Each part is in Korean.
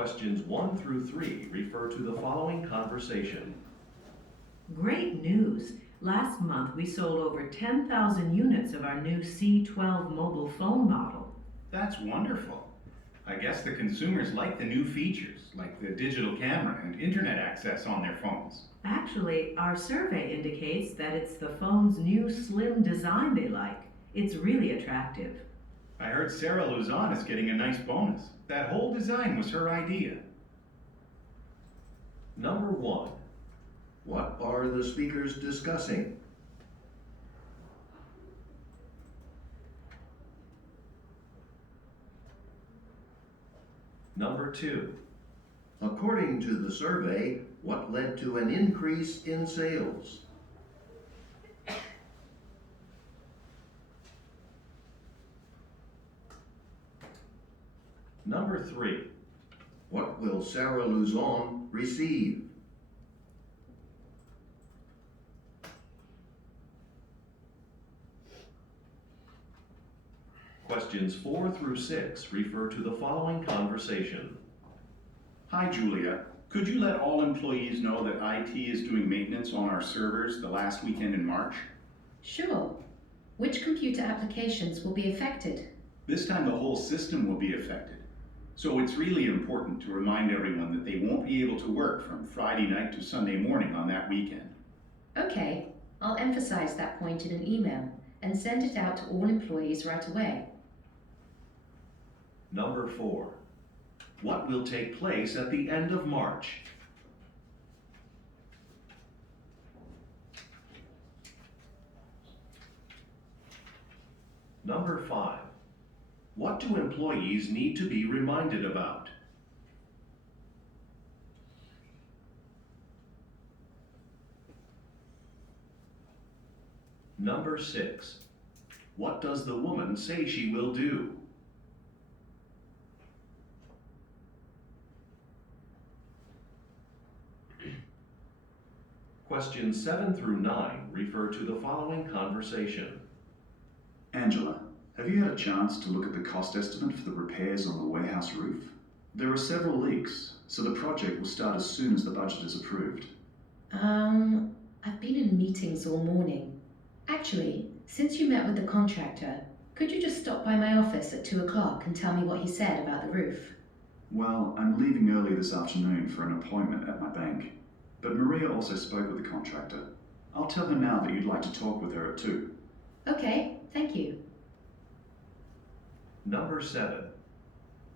Questions 1 through 3 refer to the following conversation. Great news! Last month we sold over 10,000 units of our new C12 mobile phone model. That's wonderful. I guess the consumers like the new features, like the digital camera and internet access on their phones. Actually, our survey indicates that it's the phone's new slim design they like. It's really attractive. I heard Sarah Luzon is getting a nice bonus. That whole design was her idea. Number 1. What are the speakers discussing? Number 2. According to the survey, what led to an increase in sales? Number 3. What will Sarah Luzon receive? Questions 4 through 6 refer to the following conversation. Hi, Julia. Could you let all employees know that IT is doing maintenance on our servers the last weekend in March? Sure. Which computer applications will be affected? This time the whole system will be affected. So it's really important to remind everyone that they won't be able to work from Friday night to Sunday morning on that weekend. Okay, I'll emphasize that point in an email and send it out to all employees right away. Number 4. What will take place at the end of March? Number 5. What do employees need to be reminded about? Number 6. What does the woman say she will do? Questions 7 through 9 refer to the following conversation. Angela, have you had a chance to look at the cost estimate for the repairs on the warehouse roof? There are several leaks, so the project will start as soon as the budget is approved. I've been in meetings all morning. Actually, since you met with the contractor, could you just stop by my office at 2 o'clock and tell me what he said about the roof? Well, I'm leaving early this afternoon for an appointment at my bank, but Maria also spoke with the contractor. I'll tell her now that you'd like to talk with her at 2. Okay, thank you. Number 7.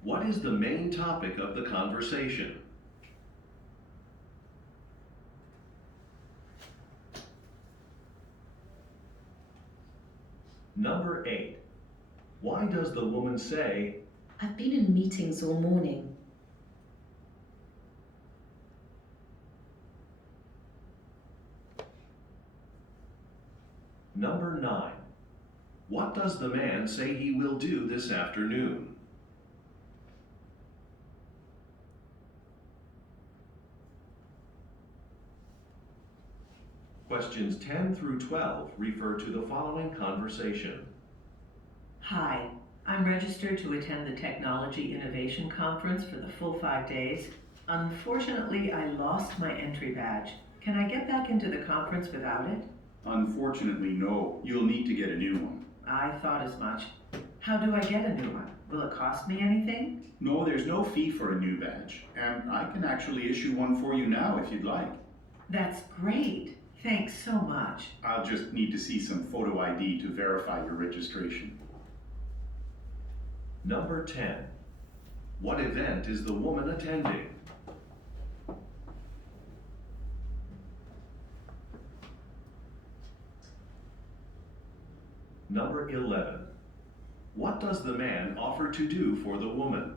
What is the main topic of the conversation? Number 8. Why does the woman say, I've been in meetings all morning. Number 9. What does the man say he will do this afternoon? Questions 10 through 12 refer to the following conversation. Hi, I'm registered to attend the Technology Innovation Conference for the full 5 days. Unfortunately, I lost my entry badge. Can I get back into the conference without it? Unfortunately, no. You'll need to get a new one. I thought as much. How do I get a new one? Will it cost me anything? No, there's no fee for a new badge, and I can actually issue one for you now if you'd like. That's great. Thanks so much. I'll just need to see some photo ID to verify your registration. Number 10. What event is the woman attending? Number 11. What does the man offer to do for the woman?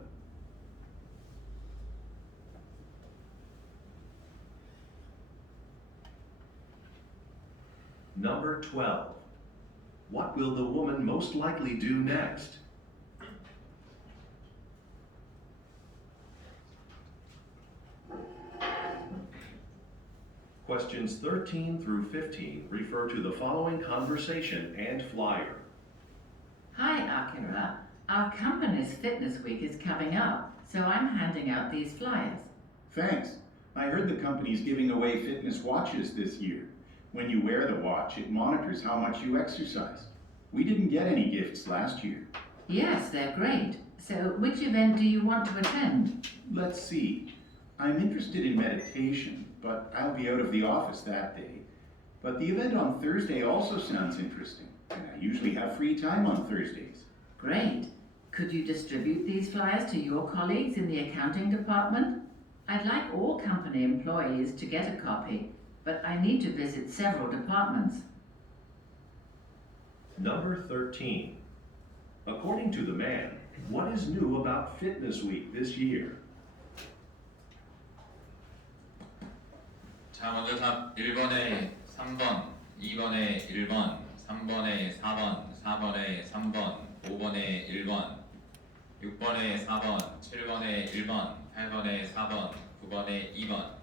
Number 12. What will the woman most likely do next? Questions 13 through 15 refer to the following conversation and flyer. Hi, Akira. Our company's fitness week is coming up, so I'm handing out these flyers. Thanks. I heard the company's giving away fitness watches this year. When you wear the watch, it monitors how much you exercise. We didn't get any gifts last year. Yes, they're great. So, which event do you want to attend? Let's see. I'm interested in meditation, but I'll be out of the office that day. But the event on Thursday also sounds interesting, and I usually have free time on Thursdays. Great. Could you distribute these flyers to your colleagues in the accounting department? I'd like all company employees to get a copy, but I need to visit several departments. Number 13. According to the man, what is new about Fitness Week this year? 자, 먼저 답 1번에 3번, 2번에 1번, 3번에 4번, 4번에 3번, 5번에 1번, 6번에 4번, 7번에 1번, 8번에 4번, 9번에 2번,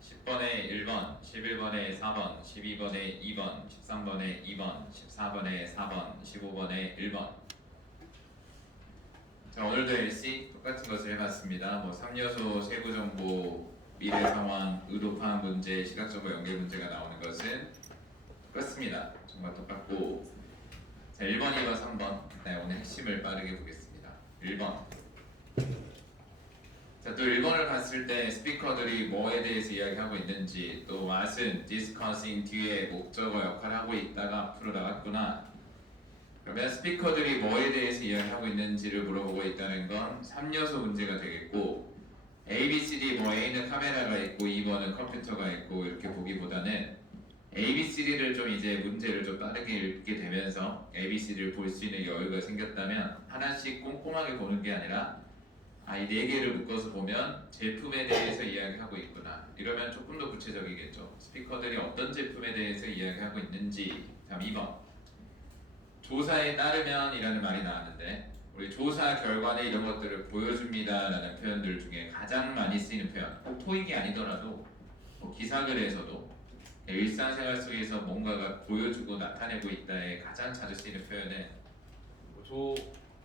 10번에 1번, 11번에 4번, 12번에 2번, 13번에 2번, 14번에 4번, 15번에 1번. 자, 오늘도 LC 똑같은 것을 해봤습니다. 3요소 세부 정보, 미래 상황, 의도 파악 문제, 시각 정보 연결 문제가 나오는 것은 똑같습니다. 정말 똑같고. 자, 1번, 2번, 3번. 일단 오늘 핵심을 빠르게 보겠습니다. 1번. 자, 또 1번을 봤을 때 스피커들이 뭐에 대해서 이야기하고 있는지, 또 what은 discussing 뒤에 목적어 역할을 하고 있다가 앞으로 나갔구나. 그러면 스피커들이 뭐에 대해서 이야기하고 있는지를 물어보고 있다는 건 3요소 문제가 되겠고, A, B, C, D, 뭐 A는 카메라가 있고 2번은 컴퓨터가 있고 이렇게 보기보다는 A, B, C, D를 좀 이제 문제를 좀 빠르게 읽게 되면서 A, B, C, D를 볼 수 있는 여유가 생겼다면 하나씩 꼼꼼하게 보는 게 아니라 이 4개를 묶어서 보면 제품에 대해서 이야기하고 있구나. 이러면 조금 더 구체적이겠죠. 스피커들이 어떤 제품에 대해서 이야기하고 있는지. 다음 2번. 조사에 따르면 이라는 말이 나왔는데 우리 조사 결과는 이런 것들을 보여줍니다 라는 표현들 중에 가장 많이 쓰이는 표현, 꼭 토익이 아니더라도 기사글에서도 일상생활 속에서 뭔가가 보여주고 나타내고 있다에 가장 자주 쓰이는 표현은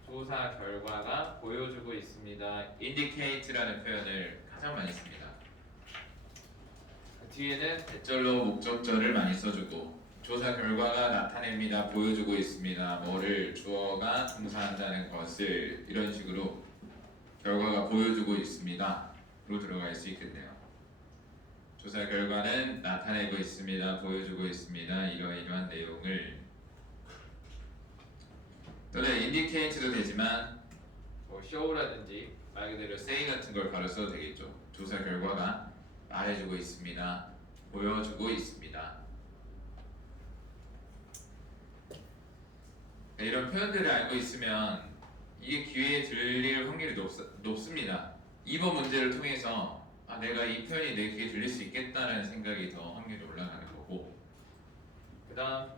조사 결과가 보여주고 있습니다. indicate라는 표현을 가장 많이 씁니다. 뒤에는 대절로 목적절을 많이 써주고 조사 결과가 나타냅니다. 보여주고 있습니다. 뭐를 주어가 동사한다는 것을 이런 식으로 결과가 보여주고 있습니다. 로 들어갈 수 있겠네요. 조사 결과는 나타내고 있습니다. 보여주고 있습니다. 이러이러한 내용을 또는 indicate도 되지만 show라든지 말 그대로 say 같은 걸 바로 써도 되겠죠. 조사 결과가 말해주고 있습니다. 보여주고 있습니다. 이런 표현들을 알고 있으면 이게 귀에 들릴 확률이 높습니다. 2번 문제를 통해서 내가 이 표현이 내 귀에 들릴 수 있겠다라는 생각이 더 확률이 올라가는 거고. 그 다음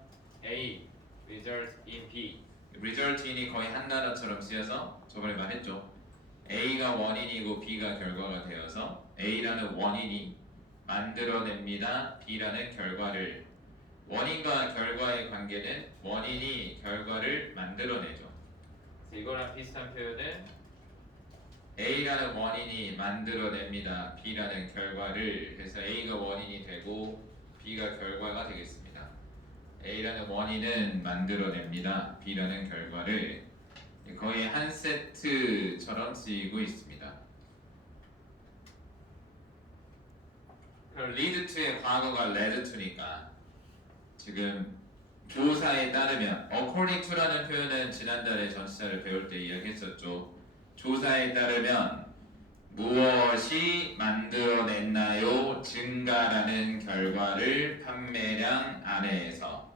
A, result in B. result in이 거의 한 단어처럼 쓰여서 저번에 말했죠. A가 원인이고 B가 결과가 되어서 A라는 원인이 만들어냅니다. B라는 결과를. 원인과 결과의 관계는 원인이 결과를 만들어내죠. 그래서 이거랑 비슷한 표현은 A라는 원인이 만들어냅니다. B라는 결과를. 그래서 A가 원인이 되고 B가 결과가 되겠습니다. A라는 원인은 만들어냅니다. B라는 결과를. 거의 한 세트처럼 쓰이고 있습니다. 그럼 lead to의 과거가 led to니까 지금 조사에 따르면 according to라는 표현은 지난달에 전치사를 배울 때 이야기했었죠. 조사에 따르면 무엇이 만들어냈나요? 증가라는 결과를 판매량 아래에서.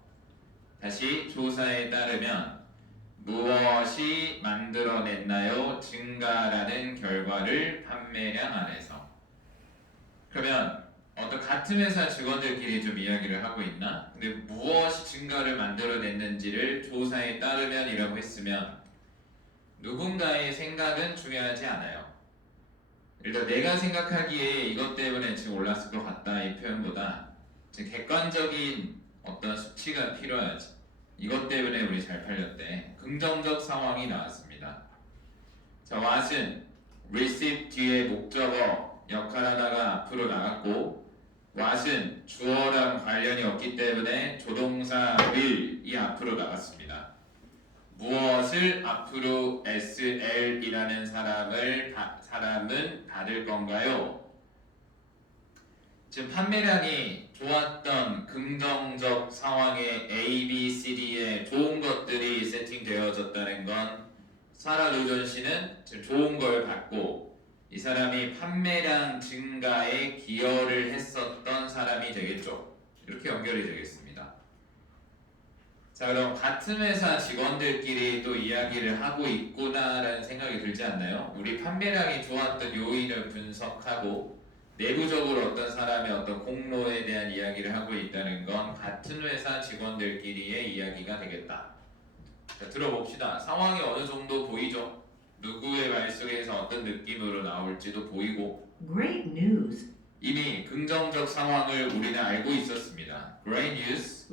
다시 조사에 따르면 무엇이 만들어냈나요? 증가라는 결과를 판매량 안에서. 그러면 어떤 같은 회사 직원들끼리 좀 이야기를 하고 있나? 근데 무엇이 증가를 만들어냈는지를 조사에 따르면 이라고 했으면 누군가의 생각은 중요하지 않아요. 일단 내가 생각하기에 이것 때문에 지금 올랐을 것 같다 이 표현보다 지금 객관적인 어떤 수치가 필요하지. 이것 때문에 우리 잘 팔렸대. 긍정적 상황이 나왔습니다. 자, what은 receive 뒤에 목적어 역할하다가 앞으로 나갔고, what은 주어랑 관련이 없기 때문에 조동사 will이 앞으로 나갔습니다. 무엇을 앞으로 SL이라는 사람은 받을 건가요? 지금 판매량이 좋았던 긍정적 상황에 A, B, C, D에 좋은 것들이 세팅되어졌다는 건 사라 루전 씨는 지금 좋은 걸 받고 이 사람이 판매량 증가에 기여를 했었던 사람이 되겠죠. 이렇게 연결이 되겠습니다. 자, 그럼 같은 회사 직원들끼리 또 이야기를 하고 있구나라는 생각이 들지 않나요? 우리 판매량이 좋았던 요인을 분석하고 내부적으로 어떤 사람의 어떤 공로에 대한 이야기를 하고 있다는 건 같은 회사 직원들끼리의 이야기가 되겠다. 자, 들어봅시다. 상황이 어느 정도 보이죠? 누구의 말 속에서 어떤 느낌으로 나올지도 보이고 Great news! 이미 긍정적 상황을 우리는 알고 있었습니다. Great news.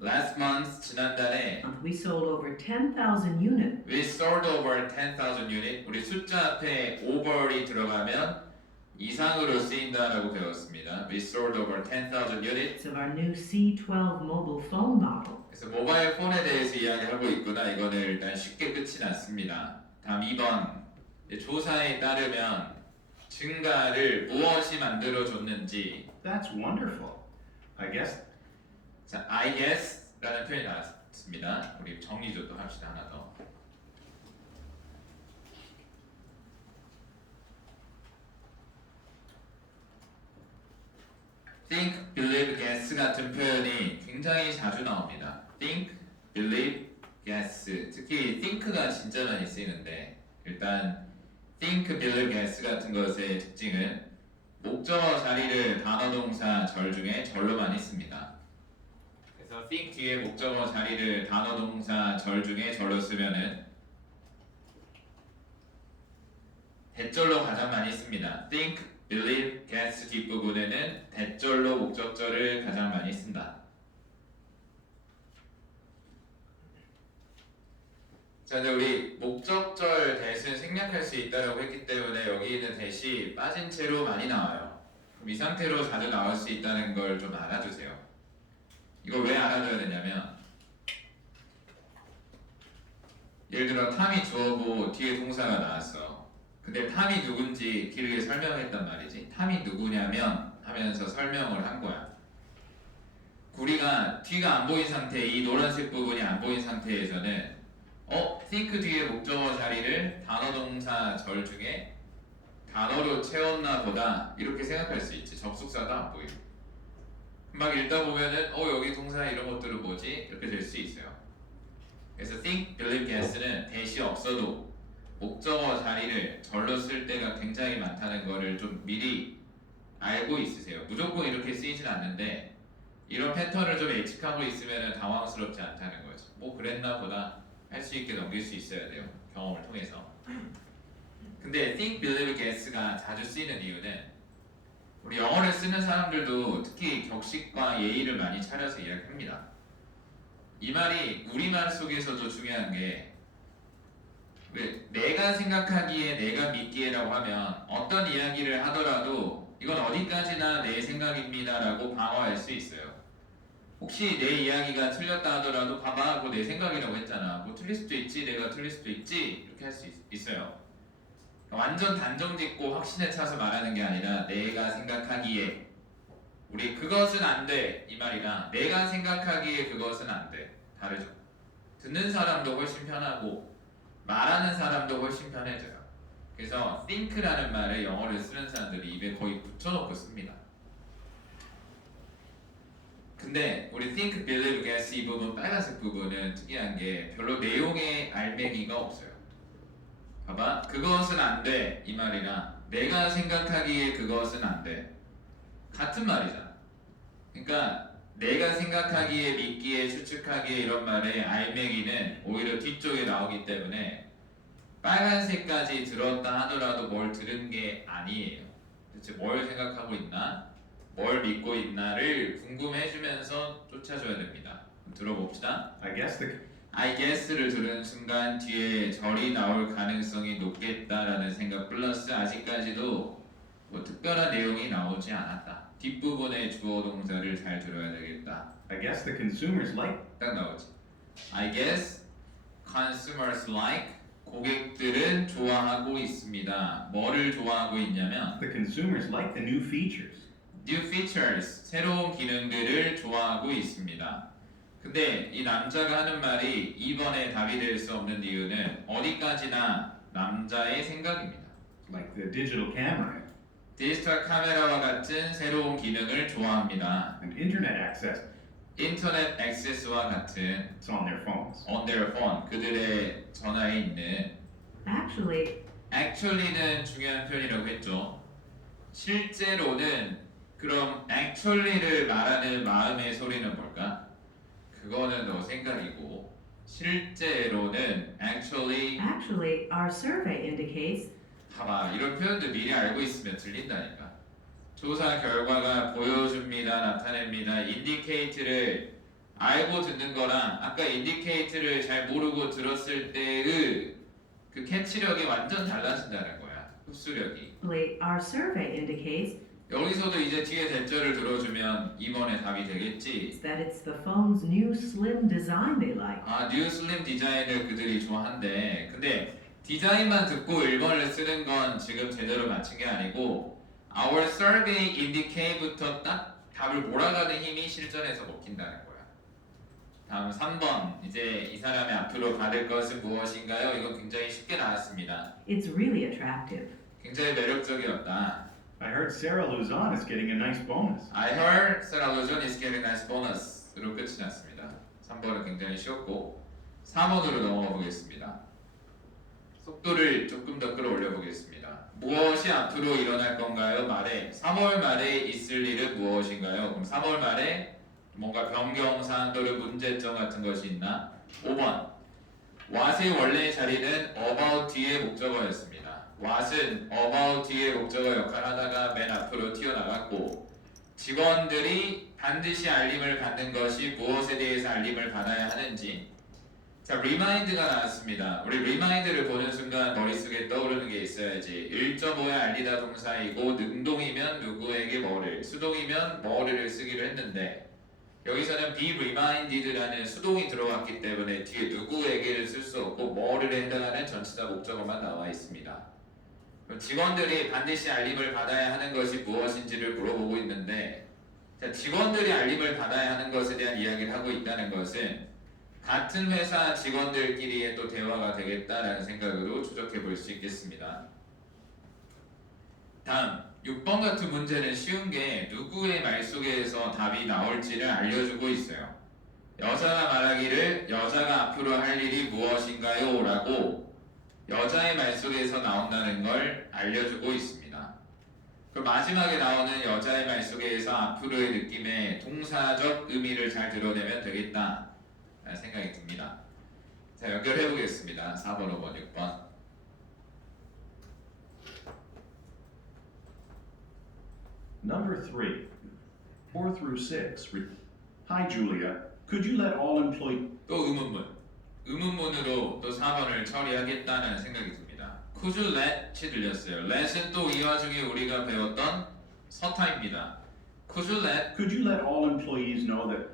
Last month 지난달에 we sold over 10,000 units We sold over 10,000 unit. 우리 숫자 앞에 over이 들어가면 이상으로 쓰인다라고 배웠습니다. We sold over 10,000 units. of our new C12 mobile phone model. 그래서 모바일 폰에 대해서 이야기하고 있구나. 이거는 일단 쉽게 끝이 났습니다. 다음 2번. 조사에 따르면 증가를 무엇이 만들어줬는지. That's wonderful. I guess 자, I guess 라는 표현이 나왔습니다. 우리 정리조도 합시다. 하나 더. think, believe, guess 같은 표현이 굉장히 자주 나옵니다. think, believe, guess. 특히 think가 진짜 많이 쓰이는데 일단 think, believe, guess 같은 것의 특징은 목적어 자리를 단어 동사 절 중에 절로 많이 씁니다. 그래서 think 뒤에 목적어 자리를 단어 동사 절 중에 절로 쓰면은 대절로 가장 많이 씁니다. think, believe, guess 뒷부분에는 대절로 목적절을 가장 많이 쓴다. 자, 이제 우리 목적절 대신 생략할 수 있다고 했기 때문에 여기 있는 대시 빠진 채로 많이 나와요. 그럼 이 상태로 자주 나올 수 있다는 걸 좀 알아두세요. 이거 왜 알아둬야 되냐면 예를 들어 탐이 주어고 뒤에 동사가 나왔어. 근데 탐이 누군지 길게 설명했단 말이지. 탐이 누구냐면 하면서 설명을 한 거야. 우리가 뒤가 안 보인 상태, 이 노란색 부분이 안 보인 상태에서는 think 뒤에 목적어 자리를 단어 동사 절 중에 단어로 채웠나 보다 이렇게 생각할 수 있지. 접속사도 안 보이고 막 읽다 보면은 여기 동사 이런 것들은 뭐지? 이렇게 될 수 있어요. 그래서 think, believe, guess는 대시 없어도 목적어 자리를 절로 쓸 때가 굉장히 많다는 거를 좀 미리 알고 있으세요. 무조건 이렇게 쓰이진 않는데 이런 패턴을 좀 예측하고 있으면 당황스럽지 않다는 거죠. 뭐 그랬나 보다 할 수 있게 넘길 수 있어야 돼요. 경험을 통해서. 근데 think, believe, guess가 자주 쓰이는 이유는 우리 영어를 쓰는 사람들도 특히 격식과 예의를 많이 차려서 이야기합니다. 이 말이 우리말 속에서도 중요한 게 내가 생각하기에 내가 믿기에라고 하면 어떤 이야기를 하더라도 이건 어디까지나 내 생각입니다 라고 방어할 수 있어요. 혹시 내 이야기가 틀렸다 하더라도 봐봐 그거 내 생각이라고 했잖아. 뭐 틀릴 수도 있지 내가 틀릴 수도 있지 이렇게 할 수 있어요. 완전 단정 짓고 확신에 차서 말하는 게 아니라 내가 생각하기에 우리 그것은 안 돼 이 말이랑 내가 생각하기에 그것은 안 돼 다르죠. 듣는 사람도 훨씬 편하고 말하는 사람도 훨씬 편해져요. 그래서 think라는 말을 영어를 쓰는 사람들이 입에 거의 붙여놓고 씁니다. 근데 우리 think, believe, guess 이 부분 빨간색 부분은 특이한 게 별로 내용의 알맹이가 없어요. 봐봐, 그것은 안 돼 이 말이랑 내가 생각하기에 그것은 안 돼 같은 말이잖아. 그러니까 내가 생각하기에 믿기에 추측하기에 이런 말의 알맹이는 오히려 뒤쪽에 나오기 때문에 빨간색까지 들었다 하더라도 뭘 들은 게 아니에요. 대체 뭘 생각하고 있나 뭘 믿고 있나를 궁금해주면서 쫓아줘야 됩니다. 들어봅시다. I guess the I guess를 들은 순간 뒤에 절이 나올 가능성이 높겠다라는 생각 플러스 아직까지도 뭐 특별한 내용이 나오지 않았다. 뒷부분의 주어 동사를 잘 들어야 되겠다. I guess the consumers like 딱 나오지. I guess consumers like 고객들은 좋아하고 있습니다. 뭐를 좋아하고 있냐면 the consumers like the new features. new features 새로운 기능들을 좋아하고 있습니다. 근데 이 남자가 하는 말이 이번에 답이 될 수 없는 이유는 어디까지나 남자의 생각입니다. Like the digital camera 디지털 카메라와 같은 새로운 기능을 좋아합니다. and internet access. 인터넷 액세스와 같은 It's on their phones. on their phone 그들의 전화에 있는 Actually, actually는 중요한 표현이라고 했죠. 실제로는 그럼 actually를 말하는 마음의 소리는 뭘까? 그거는 너 생각이고 실제로는 actually our survey indicates 봐봐 이런 표현들 미리 알고 있으면 들린다니까. 조사 결과가 보여줍니다, 나타냅니다. indicate를 알고 듣는 거랑 아까 indicate를 잘 모르고 들었을 때의 그 캐치력이 완전 달라진다는 거야. 흡수력이. our survey indicates 여기서도 이제 뒤에 대절을 들어주면 이번에 답이 되겠지. that it's the phone's new slim design they like. 아, 뉴 슬림 디자인을 그들이 좋아한대. 근데 디자인만 듣고 1번을 쓰는 건 지금 제대로 맞춘 게 아니고 Our survey indicate부터 딱 답을 몰아가는 힘이 실전에서 먹힌다는 거야. 다음 3번. 이제 이 사람이 앞으로 받을 것은 무엇인가요? 이거 굉장히 쉽게 나왔습니다. It's really attractive. 굉장히 매력적이었다. I heard Sarah Luzon is getting a nice bonus. I heard Sarah Luzon is getting a nice bonus로 끝이 났습니다. 3번은 굉장히 쉬웠고 4번으로 넘어가 보겠습니다. 속도를 조금 더 끌어올려 보겠습니다. 무엇이 앞으로 일어날 건가요? 말에 3월 말에 있을 일은 무엇인가요? 그럼 3월 말에 뭔가 변경사항 또는 문제점 같은 것이 있나? 5번 what의 원래 자리는 about 뒤의 목적어였습니다. what은 about 뒤의 목적어 역할을 하다가 맨 앞으로 튀어나갔고 직원들이 반드시 알림을 받는 것이 무엇에 대해서 알림을 받아야 하는지 자, remind가 나왔습니다. 우리 remind를 보는 순간 머릿속에 떠오르는 게 있어야지. 1.5의 알리다 동사이고 능동이면 누구에게 뭐를, 수동이면 뭐를 쓰기로 했는데 여기서는 be reminded라는 수동이 들어왔기 때문에 뒤에 누구에게를 쓸 수 없고 뭐를 해당하는 전치사 목적어만 나와 있습니다. 그럼 직원들이 반드시 알림을 받아야 하는 것이 무엇인지를 물어보고 있는데 자, 직원들이 알림을 받아야 하는 것에 대한 이야기를 하고 있다는 것은 같은 회사 직원들끼리의 또 대화가 되겠다라는 생각으로 추적해 볼 수 있겠습니다. 다음 6번 같은 문제는 쉬운 게 누구의 말 속에서 답이 나올지를 알려주고 있어요. 여자가 말하기를 여자가 앞으로 할 일이 무엇인가요? 라고 여자의 말 속에서 나온다는 걸 알려주고 있습니다. 그 마지막에 나오는 여자의 말 속에서 앞으로의 느낌의 동사적 의미를 잘 드러내면 되겠다 라는 생각이 듭니다. 자, 연결해 보겠습니다. 4번, 5번, 6번. Number 3. 4 through 6. Hi, Julia. Could you let all employees... 또 의문문. 의문문으로 또 4번을 처리하겠다는 생각이 듭니다. Could you let이 들렸어요. let은 또 이 와중에 우리가 배웠던 서타입니다. Could you let all employees know that...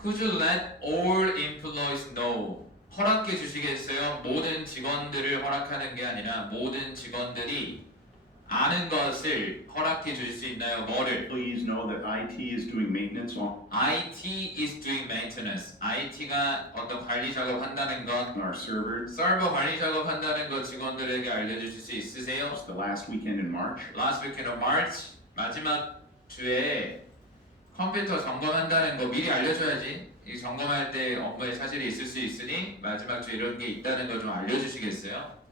Could you let all employees know? 허락해 주시겠어요? 모든 직원들을 허락하는 게 아니라 모든 직원들이 아는 것을 허락해 줄 수 있나요? 뭐를? Employees know that IT is doing maintenance on IT is doing maintenance. IT가 어떤 관리 작업한다는 것, our servers. 서버 관리 작업한다는 것 직원들에게 알려주실 수 있으세요? It's the last weekend in March. Last weekend of March 마지막 주에 컴퓨터 점검한다는 거 미리 알려줘야지. 이 점검할 때 업무에 차질이 있을 수 있으니 마지막 주에 이런 게 있다는 거 좀 알려주시겠어요?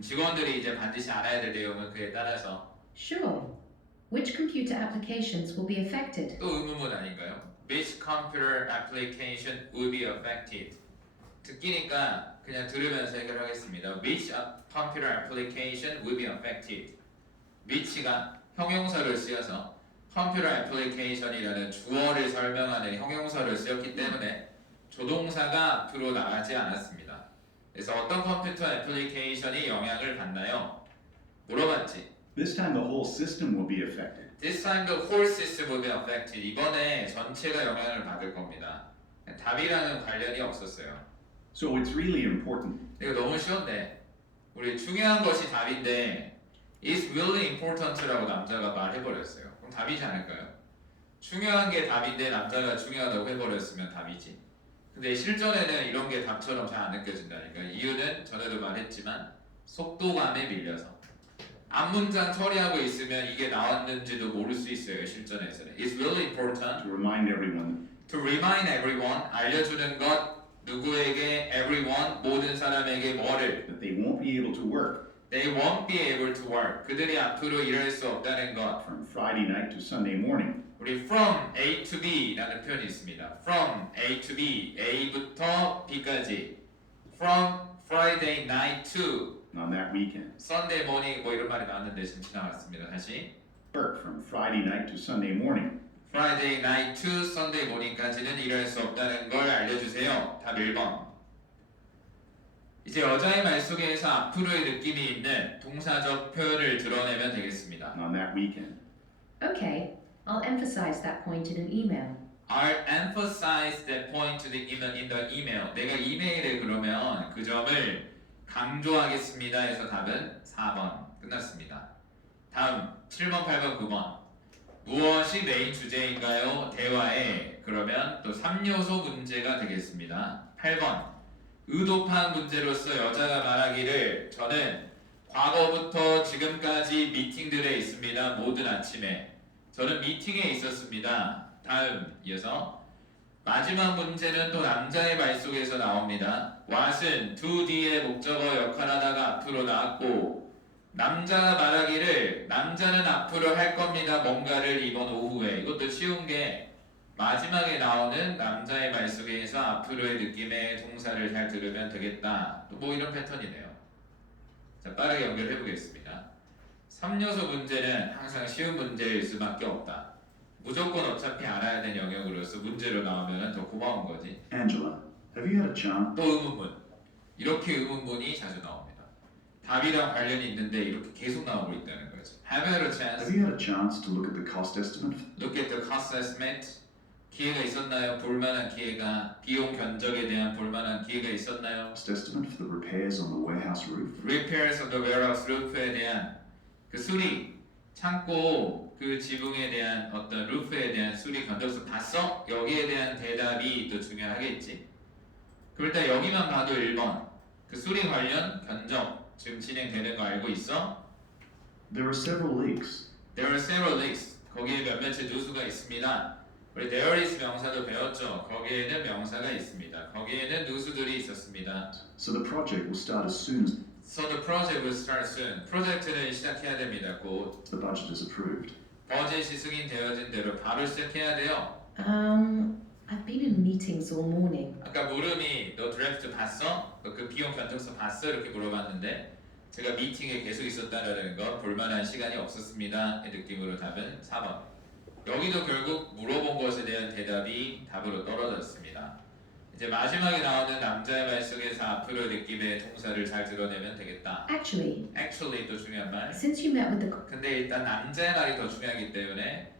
직원들이 이제 반드시 알아야 될 내용은 그에 따라서 Sure. Which computer applications will be affected? 또 의문문 아닌가요? Which computer application will be affected? 듣기니까 그냥 들으면서 해결하겠습니다. Which computer application will be affected? which가 형용사를 쓰여서 컴퓨터 애플리케이션이라는 주어를 설명하는 형용사를 쓰였기 때문에 조동사가 앞으로 나가지 않았습니다. 그래서 어떤 컴퓨터 애플리케이션이 영향을 받나요? 물어봤지. This time the whole system will be affected. This time the whole system will be affected. 이번에 전체가 영향을 받을 겁니다. 답이랑은 관련이 없었어요. So it's really important. 이거 너무 쉬운데 우리 중요한 것이 답인데 It's really important라고 남자가 말해버렸어요. 그럼 답이지 않을까요? 중요한 게 답인데 남자가 중요하다고 해버렸으면 답이지. 근데 실전에는 이런 게 답처럼 잘 안 느껴진다니까. 이유는 전에도 말했지만 속도감에 밀려서 앞문장 처리하고 있으면 이게 나왔는지도 모를 수 있어요. 실전에서는 It's really important To remind everyone to remind everyone 알려주는 것 누구에게 everyone 모든 사람에게 뭐를 that they won't be able to work They won't be able to work 그들이 앞으로 일할 수 없다는 것. from Friday night to Sunday morning. 우리 from A to B 라는 표현이 있습니다. From A to B A부터 B까지 From Friday night to On that weekend. Sunday morning 뭐 이런 말이 나왔는데 지금 지나갔습니다. 다시 Work from Friday night to Sunday morning. Friday night to Sunday morning까지는 일할 수 없다는 걸 알려주세요. 답 1번. 이제 여자의 말 속에서 앞으로의 느낌이 있는 동사적 표현을 드러내면 되겠습니다. On that weekend. Okay, I'll emphasize that point in an email. I'll emphasize that point in the email. 내가 이메일에 그러면 그 점을 강조하겠습니다 해서 답은 4번 끝났습니다. 다음 7번, 8번, 9번 무엇이 메인 주제인가요? 대화에 그러면 또 3요소 문제가 되겠습니다. 8번 의도판 문제로서 여자가 말하기를 저는 과거부터 지금까지 미팅들에 있습니다. 모든 아침에 저는 미팅에 있었습니다. 다음 이어서 마지막 문제는 또 남자의 말 속에서 나옵니다. what은 to 뒤의 목적어 역할하다가 앞으로 나왔고 남자가 말하기를 남자는 앞으로 할 겁니다. 뭔가를 이번 오후에. 이것도 쉬운 게 마지막에 나오는 남자의 말 속에서 앞으로의 느낌의 동사를 잘 들으면 되겠다. 또 뭐 이런 패턴이네요. 자, 빠르게 연결해 보겠습니다. 3요소 문제는 항상 쉬운 문제일 수밖에 없다. 무조건 어차피 알아야 되는 영역으로서 문제로 나오면 더 고마운 거지. Angela, have you had a chance? 또 의문문. 이렇게 의문문이 자주 나옵니다. 답이랑 관련이 있는데 이렇게 계속 나오고 있다는 거죠. Have you had a chance? Have you had a chance to look at the cost estimate? Look at the cost estimate. 기회가 있었나요? 볼만한 기회가 비용 견적에 대한 볼만한 기회가 있었나요? Cost estimate for the repairs on the warehouse roof? Repairs of the warehouse roof에 대한 그 수리 창고 그 지붕에 대한 어떤 루프에 대한 수리 견적서 봤어? 여기에 대한 대답이 또 중요하겠지. 그럼 일단 여기만 봐도 1번 그 수리 관련 견적 지금 진행되는 거 알고 있어? There are several leaks. There are several leaks. 거기에 몇몇의 누수가 있습니다. 우리 there is 명사도 배웠죠. 거기에는 명사가 있습니다. 거기에는 누수들이 있었습니다. So the project will start as soon as So the project will start soon. 프로젝트는 시작해야 됩니다. 곧 the budget is approved. 버젯이 승인되어진 대로 바로 시작해야 돼요. I've been in meetings all morning. 아까 물음이 너 드래프트 봤어? 너 그 비용 견적서 봤어? 이렇게 물어봤는데 제가 미팅에 계속 있었다는 건 볼만한 시간이 없었습니다. 의 느낌으로 답은 4번. 여기도 결국 물어본 것에 대한 대답이 답으로 떨어졌습니다. 이제 마지막에 나오는 남자의 말 속에서 앞으로 느낌의 동사를 잘 드러내면 되겠다. Actually, 또 중요한 말. since you met with the 근데 일단 남자의 말이 더 중요하기 때문에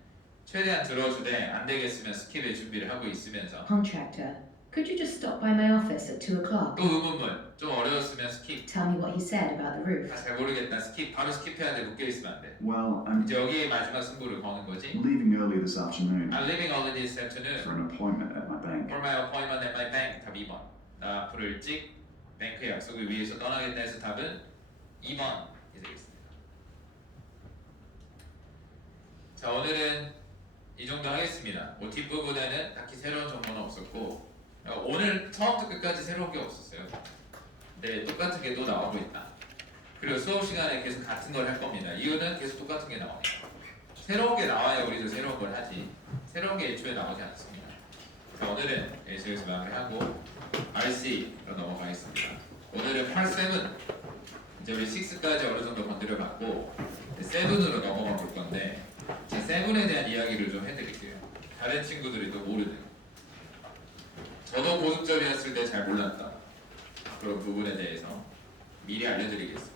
최대한 들어주되 안 되겠으면 스킵의 준비를 하고 있으면서 contractor, could you just stop by my office at 2 o'clock? 또 의문문 좀 어려웠으면 스킵. Tell me what he said about the roof. 다 잘 모르겠다. 스킵 바로 스킵해야 돼. 묶여 있으면 안 돼. Well, I'm 이제 여기에 마지막 승부를 거는 거지. leaving early this afternoon I'm leaving early this afternoon for an appointment at my bank. for my appointment at my bank. 답 2번. 나 앞으로 일찍 뱅크 약속을 위해서 떠나겠다 해서 답은 2번이 되겠습니다. 자, 오늘은 이 정도 하겠습니다. 뭐 뒷부분에는 딱히 새로운 정보는 없었고 오늘 처음부터 끝까지 새로운 게 없었어요. 네, 똑같은 게 또 나오고 있다. 그리고 수업 시간에 계속 같은 걸 할 겁니다. 이유는 계속 똑같은 게 나오니까. 새로운 게 나와야 우리도 새로운 걸 하지. 새로운 게 애초에 나오지 않습니다. 자, 오늘은 여기서 마무리하고 RC로 넘어가겠습니다. 오늘은 8, 7 이제 우리 6까지 어느 정도 건드려 봤고 7으로 넘어가 볼 건데 제 7에 대한 이야기를 좀 해드릴게요. 다른 친구들이 또 모르는. 저도 고득점이었을 때 잘 몰랐다. 그런 부분에 대해서 미리 알려드리겠습니다.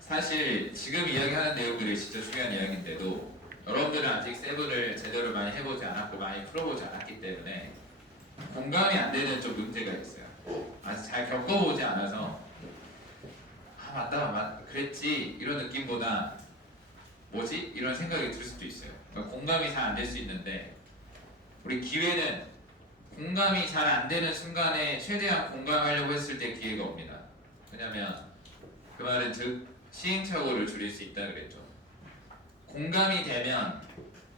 사실 지금 이야기하는 내용들이 진짜 중요한 이야기인데도 여러분들은 아직 세븐을 제대로 많이 해보지 않았고 많이 풀어보지 않았기 때문에 공감이 안 되는 좀 문제가 있어요. 아직 잘 겪어보지 않아서 맞다 그랬지 이런 느낌보다 뭐지? 이런 생각이 들 수도 있어요. 그러니까 공감이 잘 안 될 수 있는데 우리 기회는 공감이 잘 안 되는 순간에 최대한 공감하려고 했을 때 기회가 옵니다. 왜냐면 그 말은 즉 시행착오를 줄일 수 있다 그랬죠. 공감이 되면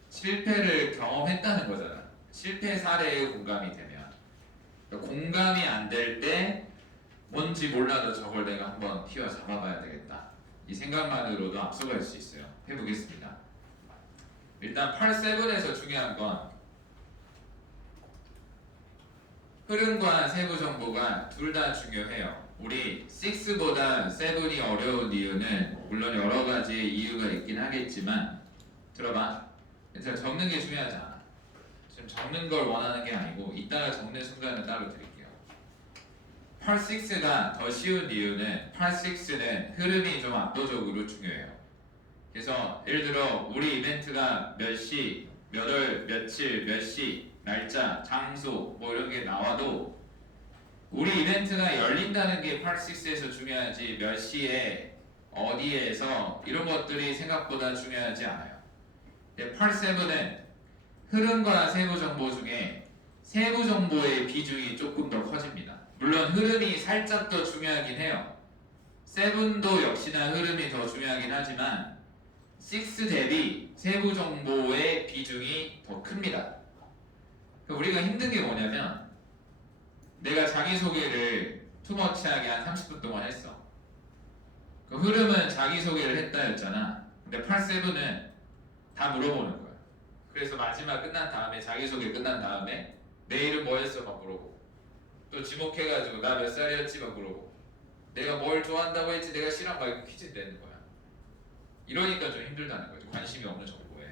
실패를 경험했다는 거잖아. 실패 사례에 공감이 되면 그러니까 공감이 안 될 때 뭔지 몰라도 저걸 내가 한번 휘어 잡아봐야 되겠다. 이 생각만으로도 앞서갈 수 있어요. 해보겠습니다. 일단 8-7에서 중요한 건 흐름과 세부 정보가 둘 다 중요해요. 우리 6보다 7이 어려운 이유는 물론 여러 가지 이유가 있긴 하겠지만 들어봐. 일단 적는 게 중요하지 않아. 지금 적는 걸 원하는 게 아니고 이따가 적는 순간은 따로 드릴게요. 8-6가 더 쉬운 이유는 8-6는 흐름이 좀 압도적으로 중요해요. 그래서 예를 들어 우리 이벤트가 몇 시, 몇 월, 며칠, 몇 시, 날짜, 장소 뭐 이런 게 나와도 우리 이벤트가 열린다는 게 8-6에서 중요하지 몇 시에 어디에서 이런 것들이 생각보다 중요하지 않아요. 8-7은 흐름과 세부 정보 중에 세부 정보의 비중이 조금 더 커집니다. 물론 흐름이 살짝 더 중요하긴 해요. 7도 역시나 흐름이 더 중요하긴 하지만 6 대비 세부 정보의 비중이 더 큽니다. 우리가 힘든 게 뭐냐면 내가 자기소개를 투머치하게 한 30분 동안 했어. 그 흐름은 자기소개를 했다였잖아. 근데 8-7은 다 물어보는 거야. 그래서 마지막 끝난 다음에 자기소개 끝난 다음에 내 이름 뭐 했어? 막 물어보고 또 지목해가지고 나 몇 살이었지? 막 물어보고 내가 뭘 좋아한다고 했지? 내가 싫어? 막 이렇게 퀴즈 내는 거야. 이러니까 좀 힘들다는 거죠. 관심이 없는 정보에.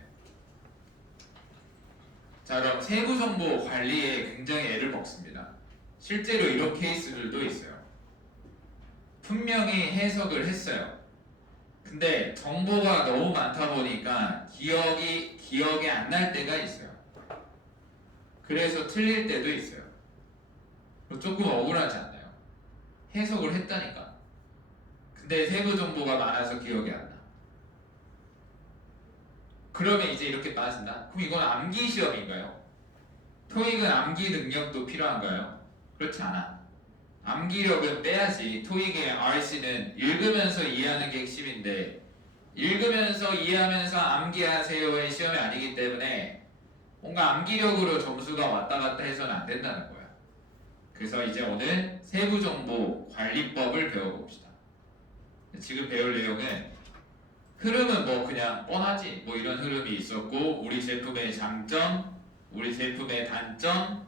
자 그럼 세부 정보 관리에 굉장히 애를 먹습니다. 실제로 이런 케이스들도 있어요. 분명히 해석을 했어요. 근데 정보가 너무 많다 보니까 기억이 안 날 때가 있어요. 그래서 틀릴 때도 있어요. 조금 억울하지 않나요? 해석을 했다니까. 근데 세부 정보가 많아서 기억이 안 나. 그러면 이제 이렇게 빠진다? 그럼 이건 암기 시험인가요? 토익은 암기 능력도 필요한가요? 그렇지 않아. 암기력은 빼야지. 토익의 RC는 읽으면서 이해하는 게 핵심인데 읽으면서 이해하면서 암기하세요의 시험이 아니기 때문에 뭔가 암기력으로 점수가 왔다 갔다 해서는 안 된다는 거야. 그래서 이제 오늘 세부정보 관리법을 배워봅시다. 지금 배울 내용은 흐름은 뭐 그냥 뻔하지. 뭐 이런 흐름이 있었고 우리 제품의 장점, 우리 제품의 단점.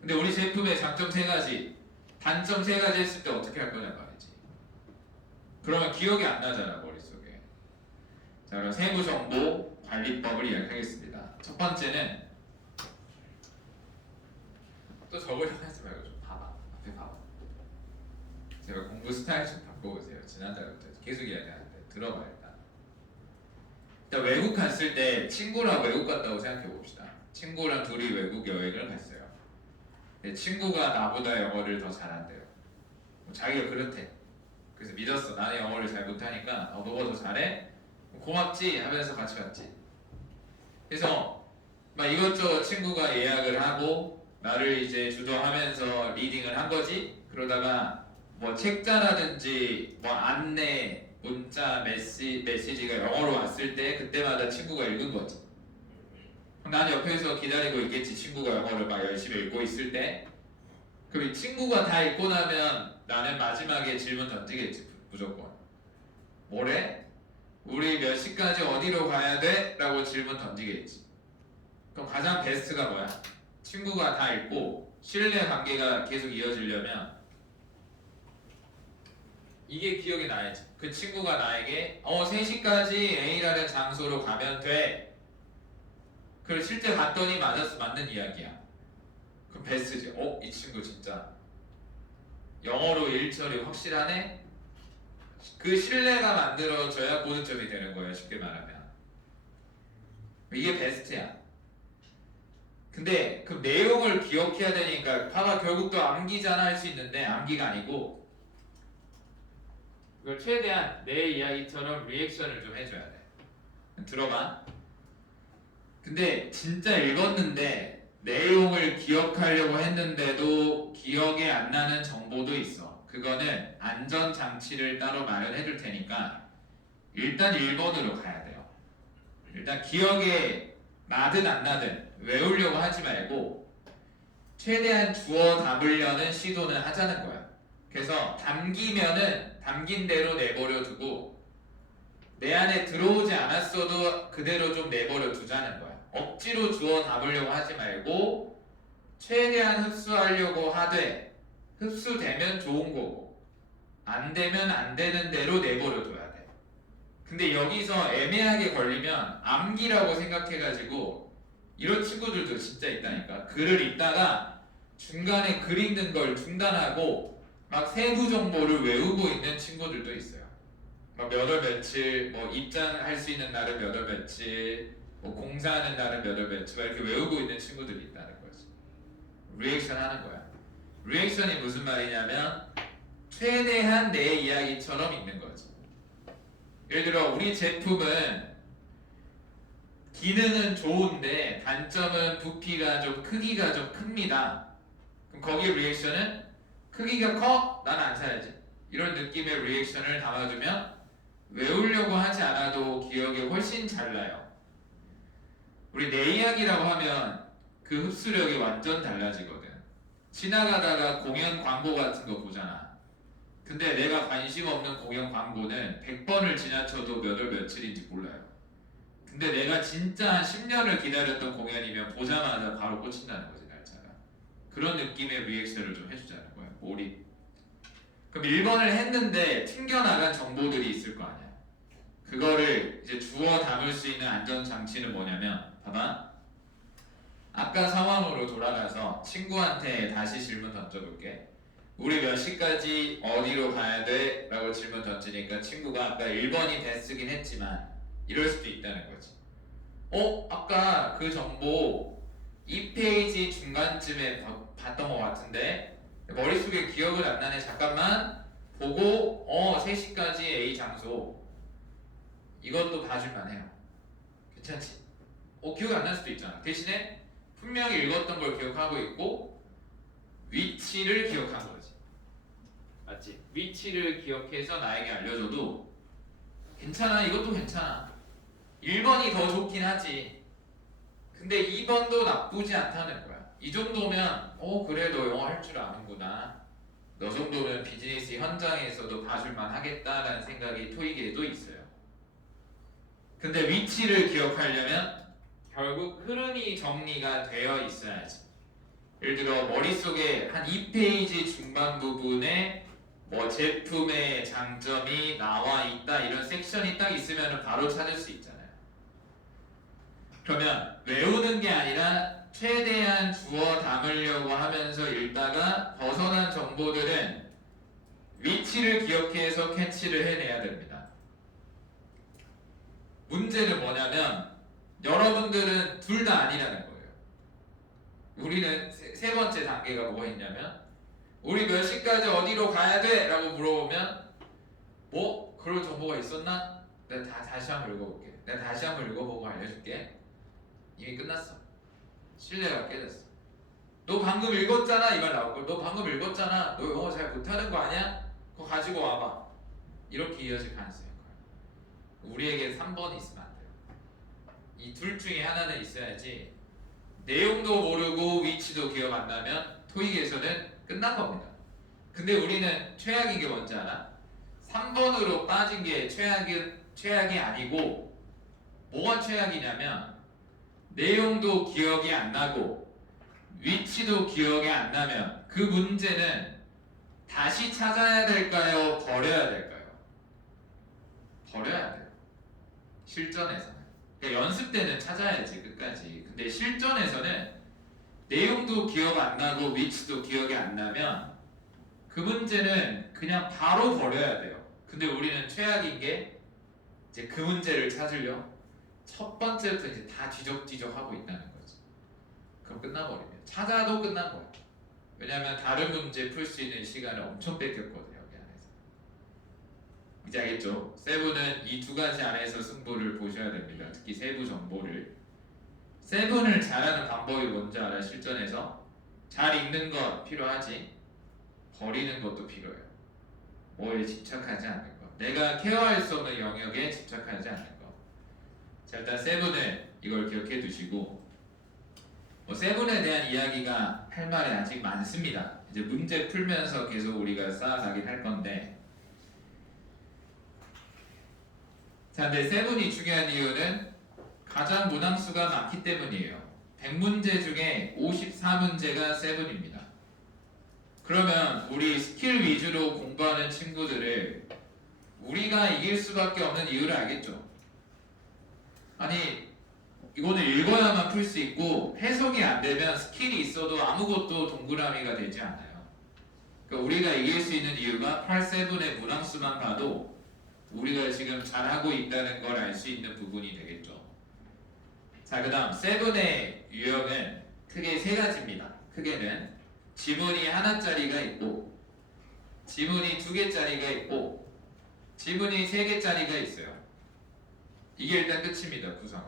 근데 우리 제품의 장점 3가지, 단점 3가지 했을 때 어떻게 할 거냐 말이지. 그러면 기억이 안 나잖아 머릿속에. 자 그럼 세부정보 관리법을 이야기하겠습니다. 첫 번째는 또 적으려고 하지 말고 좀 봐봐. 앞에 봐봐. 제가 공부 스타일 좀 바꿔보세요. 지난달부터 계속 이야기하는데 들어봐 일단. 일단 외국 갔을 때 친구랑 외국 갔다고 생각해 봅시다. 친구랑 둘이 외국 여행을 갔어요. 근데 친구가 나보다 영어를 더 잘한대요. 자기가 그렇대. 그래서 믿었어. 나는 영어를 잘 못하니까 너가 더 잘해? 고맙지? 하면서 같이 갔지. 그래서 막 이것저것 친구가 예약을 하고 나를 이제 주도하면서 리딩을 한 거지. 그러다가 뭐 책자라든지 뭐 안내, 문자, 메시지가 영어로 왔을 때 그때마다 친구가 읽은 거지. 난 옆에서 기다리고 있겠지. 친구가 영어를 막 열심히 읽고 있을 때. 그럼 이 친구가 다 읽고 나면 나는 마지막에 질문 던지겠지. 무조건. 뭐래? 우리 몇 시까지 어디로 가야 돼? 라고 질문 던지겠지. 그럼 가장 베스트가 뭐야? 친구가 다 읽고 신뢰 관계가 계속 이어지려면 이게 기억이 나야지. 그 친구가 나에게 3시까지 A라는 장소로 가면 돼. 그리고 실제 갔더니 맞는 이야기야. 그럼 베스트지. 이 친구 진짜 영어로 일처리 확실하네? 그 신뢰가 만들어져야 고득점이 되는 거예요. 쉽게 말하면. 이게 베스트야. 근데 그 내용을 기억해야 되니까 봐봐, 결국 또 암기잖아 할 수 있는데 암기가 아니고 이걸 최대한 내 이야기처럼 리액션을 좀 해줘야 돼. 들어봐. 근데 진짜 읽었는데 내용을 기억하려고 했는데도 기억이 안 나는 정보도 있어. 그거는 안전장치를 따로 마련해 줄 테니까 일단 1번으로 가야 돼요. 일단 기억에 나든 안 나든 외우려고 하지 말고 최대한 주워 담으려는 시도는 하자는 거야. 그래서 담긴 대로 내버려 두고 내 안에 들어오지 않았어도 그대로 좀 내버려 두자는 거야. 억지로 주워 담으려고 하지 말고 최대한 흡수하려고 하되 흡수되면 좋은 거고 안 되면 안 되는 대로 내버려 둬야 돼. 근데 여기서 애매하게 걸리면 암기라고 생각해가지고 이런 친구들도 진짜 있다니까. 글을 읽다가 중간에 글 읽는 걸 중단하고 막 세부 정보를 외우고 있는 친구들도 있어요. 몇 월 며칠, 뭐 입장할 수 있는 날은 몇 월 며칠, 뭐 공사하는 날은 몇 월 며칠 막 이렇게 외우고 있는 친구들이 있다는 거지. 리액션 하는 거야. 리액션이 무슨 말이냐면 최대한 내 이야기처럼 읽는 거지. 예를 들어 우리 제품은 기능은 좋은데 단점은 부피가 좀 크기가 좀 큽니다. 그럼 거기에 리액션은 크기가 커? 난 안 사야지. 이런 느낌의 리액션을 담아두면 외우려고 하지 않아도 기억이 훨씬 잘 나요. 우리 내 이야기라고 하면 그 흡수력이 완전 달라지거든. 지나가다가 공연 광고 같은 거 보잖아. 근데 내가 관심 없는 공연 광고는 100번을 지나쳐도 몇 월 며칠인지 몰라요. 근데 내가 진짜 한 10년을 기다렸던 공연이면 보자마자 바로 꽂힌다는 거지, 날짜가. 그런 느낌의 리액션을 좀 해주자는 거야. 몰입. 그럼 1번을 했는데 튕겨나간 정보들이 있을 거 아니야. 그거를 이제 주워 담을 수 있는 안전장치는 뭐냐면, 봐봐. 아까 상황으로 돌아가서 친구한테 다시 질문 던져볼게. 우리 몇 시까지 어디로 가야 돼? 라고 질문 던지니까 친구가 아까 1번이 베스트긴 했지만 이럴 수도 있다는 거지. 아까 그 정보 2페이지 중간쯤에 봤던 것 같은데 머릿속에 기억을 안 나네. 잠깐만 보고 3시까지 A 장소. 이것도 봐줄만 해요. 괜찮지? 기억이 안 날 수도 있잖아. 대신에 분명히 읽었던 걸 기억하고 있고 위치를 기억한 거지. 맞지? 위치를 기억해서 나에게 알려줘도 괜찮아. 이것도 괜찮아. 1번이 더 좋긴 하지. 근데 2번도 나쁘지 않다는 거야. 이 정도면 그래 너 영어 할 줄 아는구나. 너 정도면 비즈니스 현장에서도 봐줄만 하겠다라는 생각이 토익에도 있어요. 근데 위치를 기억하려면 결국 흐름이 정리가 되어 있어야지. 예를 들어 머릿속에 한 2페이지 중반 부분에 뭐 제품의 장점이 나와 있다 이런 섹션이 딱 있으면 바로 찾을 수 있잖아요. 그러면 외우는 게 아니라 최대한 주워 담으려고 하면서 읽다가 벗어난 정보들은 위치를 기억해서 캐치를 해내야 됩니다. 문제는 뭐냐면 여러분들은 둘 다 아니라는 거예요. 우리는 세 번째 단계가 뭐가 있냐면 우리 몇 시까지 어디로 가야 돼? 라고 물어보면 뭐? 그런 정보가 있었나? 내가 다시 한번 읽어볼게. 내가 다시 한번 읽어보고 알려줄게. 이미 끝났어. 신뢰가 깨졌어. 너 방금 읽었잖아. 이 말 나올걸. 너 방금 읽었잖아. 너 영어 잘 못하는 거 아니야? 그거 가지고 와봐. 이렇게 이어질 가능성이 커요. 우리에게 3번이 있으면 안 돼요. 이 둘 중에 하나는 있어야지. 내용도 모르고 위치도 기억 안 나면 토익에서는 끝난 겁니다. 근데 우리는 최악인 게 뭔지 알아? 3번으로 빠진 게 최악이 아니고 뭐가 최악이냐면 내용도 기억이 안 나고 위치도 기억이 안 나면 그 문제는 다시 찾아야 될까요? 버려야 될까요? 버려야 돼요. 실전에서는. 그러니까 연습 때는 찾아야지 끝까지. 근데 실전에서는 내용도 기억 안 나고 위치도 기억이 안 나면 그 문제는 그냥 바로 버려야 돼요. 근데 우리는 최악인 게 이제 그 문제를 찾으려 첫 번째부터 이제 다 뒤적뒤적 하고 있다는 거지. 그럼 끝나버립니다. 찾아도 끝난 거야. 왜냐하면 다른 문제 풀 수 있는 시간을 엄청 뺏겼거든요. 여기 안에서. 이제 알겠죠? 세븐은 이 두 가지 안에서 승부를 보셔야 됩니다. 특히 세부 정보를. 세븐을 잘하는 방법이 뭔지 알아요? 실전에서 잘 읽는 것 필요하지, 버리는 것도 필요해요. 뭐에 집착하지 않는 것, 내가 케어할 수 없는 영역에 집착하지 않는 것. 자, 일단 세븐을 이걸 기억해 두시고, 세븐에 대한 이야기가 할 말이 아직 많습니다. 이제 문제 풀면서 계속 우리가 쌓아가긴 할 건데, 자, 근데 세븐이 중요한 이유는 가장 문항수가 많기 때문이에요. 100문제 중에 54문제가 세븐입니다. 그러면 우리 스킬 위주로 공부하는 친구들을 우리가 이길 수밖에 없는 이유를 알겠죠? 아니, 이거는 읽어야만 풀 수 있고 해석이 안 되면 스킬이 있어도 아무것도 동그라미가 되지 않아요. 그러니까 우리가 이길 수 있는 이유가 8세븐의 문항수만 봐도 우리가 지금 잘하고 있다는 걸 알 수 있는 부분이 되겠죠. 자, 그 다음 세븐의 유형은 크게 세 가지입니다. 크게는 지문이 하나짜리가 있고, 지문이 2개짜리가 있고, 지문이 3개짜리가 있어요. 이게 일단 끝입니다. 구성은.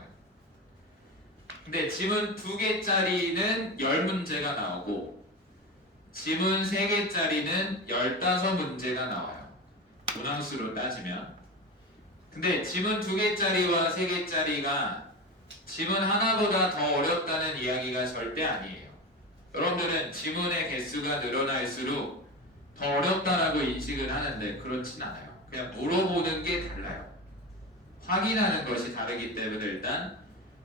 근데 지문 2개짜리는 10문제가 나오고, 지문 3개짜리는 15문제가 나와요. 문항수로 따지면. 근데 지문 2개짜리와 3개짜리가 지문 하나보다 더 어렵다는 이야기가 절대 아니에요. 여러분들은 지문의 개수가 늘어날수록 더 어렵다라고 인식을 하는데 그렇진 않아요. 그냥 물어보는 게 달라요. 확인하는 것이 다르기 때문에 일단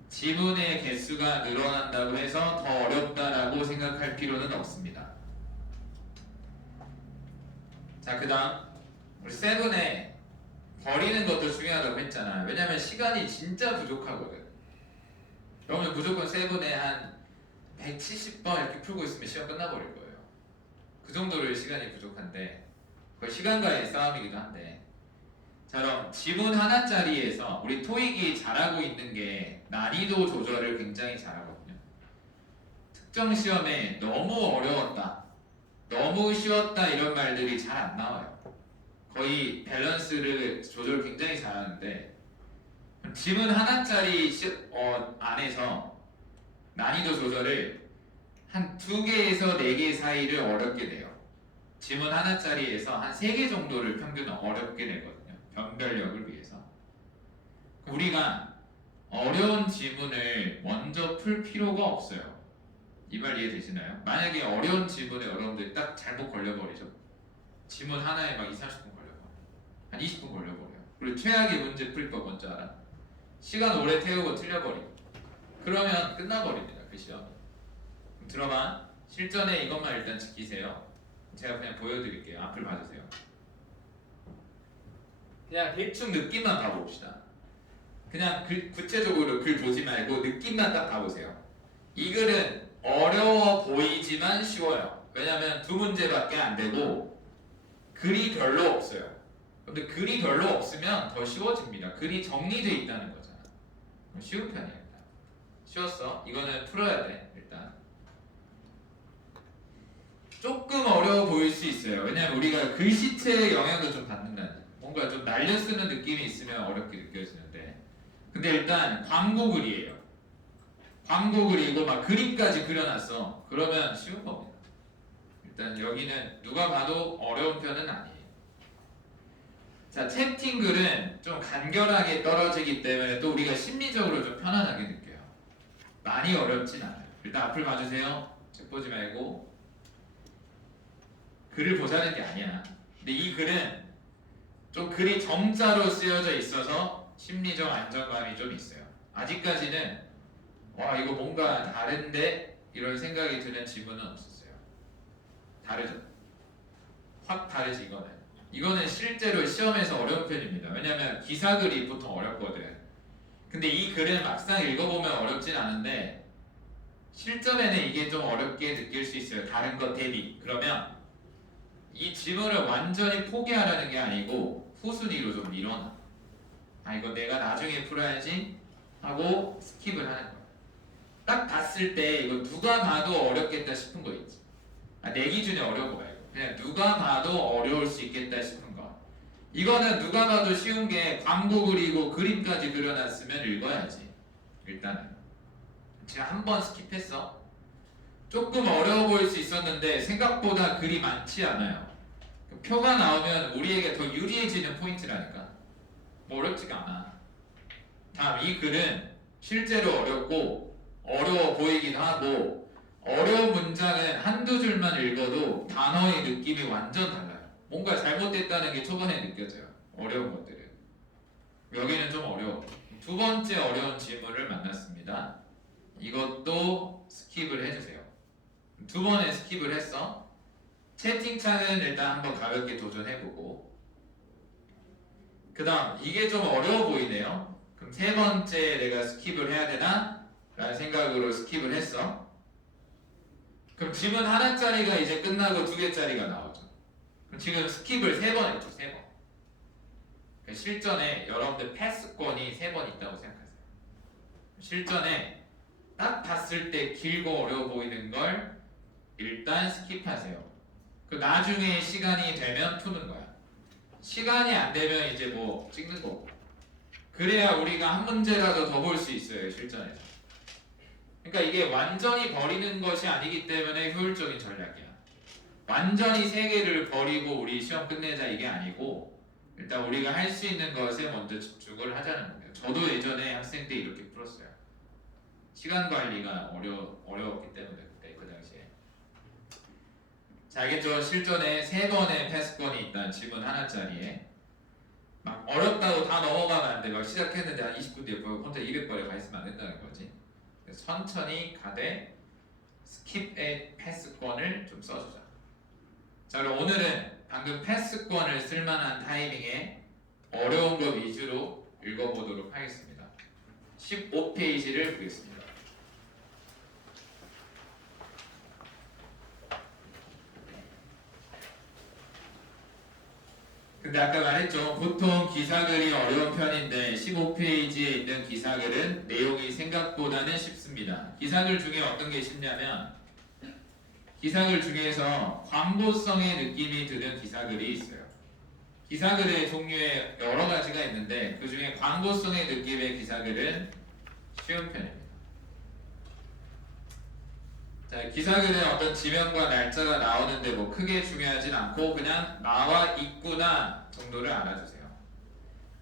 지문의 개수가 늘어난다고 해서 더 어렵다라고 생각할 필요는 없습니다. 자, 그 다음 우리 세븐에 버리는 것도 중요하다고 했잖아요. 왜냐면 시간이 진짜 부족하거든. 여러분 무조건 세븐에 한 170번 이렇게 풀고 있으면 시험 끝나버릴 거예요. 그 정도로 시간이 부족한데 그건 시간과의 싸움이기도 한데, 자, 그럼 지문 하나짜리에서 우리 토익이 잘하고 있는 게 난이도 조절을 굉장히 잘하거든요. 특정 시험에 너무 어려웠다, 너무 쉬웠다 이런 말들이 잘 안 나와요. 거의 밸런스를 조절 굉장히 잘하는데, 지문 하나짜리 안에서 난이도 조절을 한 2개에서 4개 사이를 어렵게 돼요. 지문 하나짜리에서 한 3개 정도를 평균 어렵게 되거든요. 변별력을 위해서. 우리가 어려운 지문을 먼저 풀 필요가 없어요. 이 말 이해되시나요? 만약에 어려운 지문에 여러분들 딱 잘못 걸려버리죠. 지문 하나에 막 20-30분 걸려버려요. 한 20분 걸려버려요. 그리고 최악의 문제 풀 거 뭔지 알아? 시간 오래 태우고 틀려버리고. 그러면 끝나버립니다. 그 시험. 들어봐. 실전에 이것만 일단 지키세요. 제가 그냥 보여드릴게요. 앞을 봐주세요. 그냥 대충 느낌만 봐봅시다. 그냥 구체적으로 글 보지 말고 느낌만 딱 봐보세요. 이 글은 어려워 보이지만 쉬워요. 왜냐면 2문제밖에 안 되고 글이 별로 없어요. 근데 글이 별로 없으면 더 쉬워집니다. 글이 정리되어 있다는 거잖아. 쉬운 편이에요. 쉬웠어. 이거는 풀어야 돼. 일단 조금 어려워 보일 수 있어요. 왜냐면 우리가 글씨체의 영향을 좀 받는다는, 뭔가 좀 날려 쓰는 느낌이 있으면 어렵게 느껴지는데, 근데 일단 광고 글이에요. 광고 글이고 막 그림까지 그려놨어. 그러면 쉬운 겁니다. 일단 여기는 누가 봐도 어려운 편은 아니에요. 자, 채팅 글은 좀 간결하게 떨어지기 때문에 또 우리가 심리적으로 좀 편안하게 느껴요. 많이 어렵진 않아요. 일단 앞을 봐주세요. 책 보지 말고. 글을 보자는 게 아니야. 근데 이 글은 좀 글이 점자로 쓰여져 있어서 심리적 안정감이 좀 있어요. 아직까지는 와, 이거 뭔가 다른데 이런 생각이 드는 지문은 없었어요. 다르죠? 확 다르지. 이거는 실제로 시험에서 어려운 편입니다. 왜냐면 기사글이 보통 어렵거든. 근데 이 글은 막상 읽어보면 어렵진 않은데 실전에는 이게 좀 어렵게 느낄 수 있어요. 다른 것 대비. 그러면 이 지문을 완전히 포기하라는 게 아니고 후순위로 좀 밀어놔. 아 이거 내가 나중에 풀어야지 하고 스킵을 하는 거야. 딱 봤을 때 이거 누가 봐도 어렵겠다 싶은 거 있지. 내 기준에 어려운 거 말고 그냥 누가 봐도 어려울 수 있겠다 싶은 거. 이거는 누가 봐도 쉬운 게 광고 그리고 그림까지 그려놨으면 읽어야지. 일단은 제가 한 번 스킵했어. 조금 어려워 보일 수 있었는데 생각보다 글이 많지 않아요. 표가 나오면 우리에게 더 유리해지는 포인트라니까. 뭐 어렵지가 않아. 다음 이 글은 실제로 어렵고 어려워 보이기도 하고 어려운 문장은 한두 줄만 읽어도 단어의 느낌이 완전 달라요. 뭔가 잘못됐다는 게 초반에 느껴져요. 어려운 것들은. 여기는 좀 어려워. 두 번째 어려운 질문을 만났습니다. 이것도 스킵을 해주세요. 두 번에 스킵을 했어. 채팅창은 일단 한번 가볍게 도전해보고 그 다음 이게 좀 어려워 보이네요. 그럼 세 번째 내가 스킵을 해야 되나? 라는 생각으로 스킵을 했어. 그럼 지문 하나짜리가 이제 끝나고 두 개짜리가 나오죠. 그럼 지금 스킵을 세 번 했죠. 세 번. 그러니까 실전에 여러분들 패스권이 세 번 있다고 생각하세요. 실전에 딱 봤을 때 길고 어려워 보이는 걸 일단 스킵하세요. 그 나중에 시간이 되면 푸는 거야. 시간이 안 되면 이제 뭐 찍는 거고. 그래야 우리가 한 문제라도 더 볼 수 있어요. 실전에서. 그러니까 이게 완전히 버리는 것이 아니기 때문에 효율적인 전략이야. 완전히 세 개를 버리고 우리 시험 끝내자 이게 아니고 일단 우리가 할 수 있는 것에 먼저 집중을 하자는 거예요. 저도 예전에 학생 때 이렇게 풀었어요. 시간 관리가 어려웠기 때문에 그때 그 당시에. 자 알겠죠? 실전에 세 번의 패스권이 있다는 지문 하나짜리에 막 어렵다고 다 넘어가면 안 돼. 막 시작했는데 한 20분 뒤에 혼자 200번에 가 있으면 안 된다는 거지. 그래서 천천히 가되 스킵의 패스권을 좀 써주자. 자 그럼 오늘은 방금 패스권을 쓸만한 타이밍에 어려운 거 위주로 읽어보도록 하겠습니다. 15페이지를 보겠습니다. 근데 아까 말했죠. 보통 기사글이 어려운 편인데 15페이지에 있는 기사글은 내용이 생각보다는 쉽습니다. 기사글 중에 어떤 게 쉽냐면 기사글 중에서 광고성의 느낌이 드는 기사글이 있어요. 기사글의 종류에 여러 가지가 있는데 그 중에 광고성의 느낌의 기사글은 쉬운 편입니다. 자, 기사글에 어떤 지명과 날짜가 나오는데 뭐 크게 중요하진 않고 그냥 나와 있구나 정도를 알아주세요.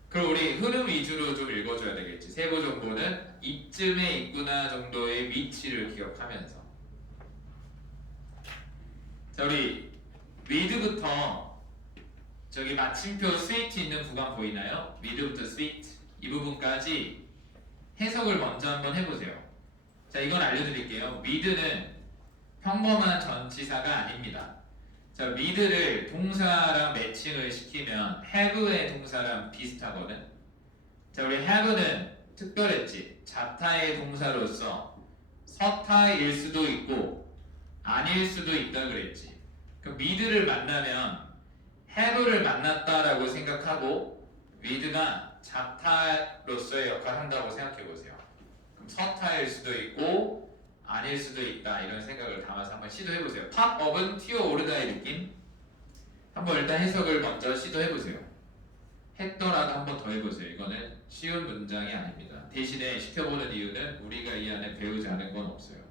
그럼 우리 흐름 위주로 좀 읽어줘야 되겠지. 세부 정보는 이쯤에 있구나 정도의 위치를 기억하면서. 자, 우리 위드부터 저기 마침표 스위트 있는 구간 보이나요? 위드부터 스위트 이 부분까지 해석을 먼저 한번 해보세요. 자, 이건 알려드릴게요. 위드는 평범한 전치사가 아닙니다. 자, 위드를 동사랑 매칭을 시키면 have의 동사랑 비슷하거든. 자, 우리 have는 특별했지. 자타의 동사로서 서타일 수도 있고 아닐 수도 있다 그랬지. 그럼 with를 만나면 have를 만났다라고 생각하고 with가 자타로서의 역할을 한다고 생각해 보세요. 그럼 서타일 수도 있고 아닐 수도 있다 이런 생각을 담아서 한번 시도해 보세요. 팝업은 튀어오르다의 느낌. 한번 일단 해석을 먼저 시도해 보세요. 했더라도 한번 더 해보세요. 이거는 쉬운 문장이 아닙니다. 대신에 시켜보는 이유는 우리가 이 안에 배우지 않은 건 없어요.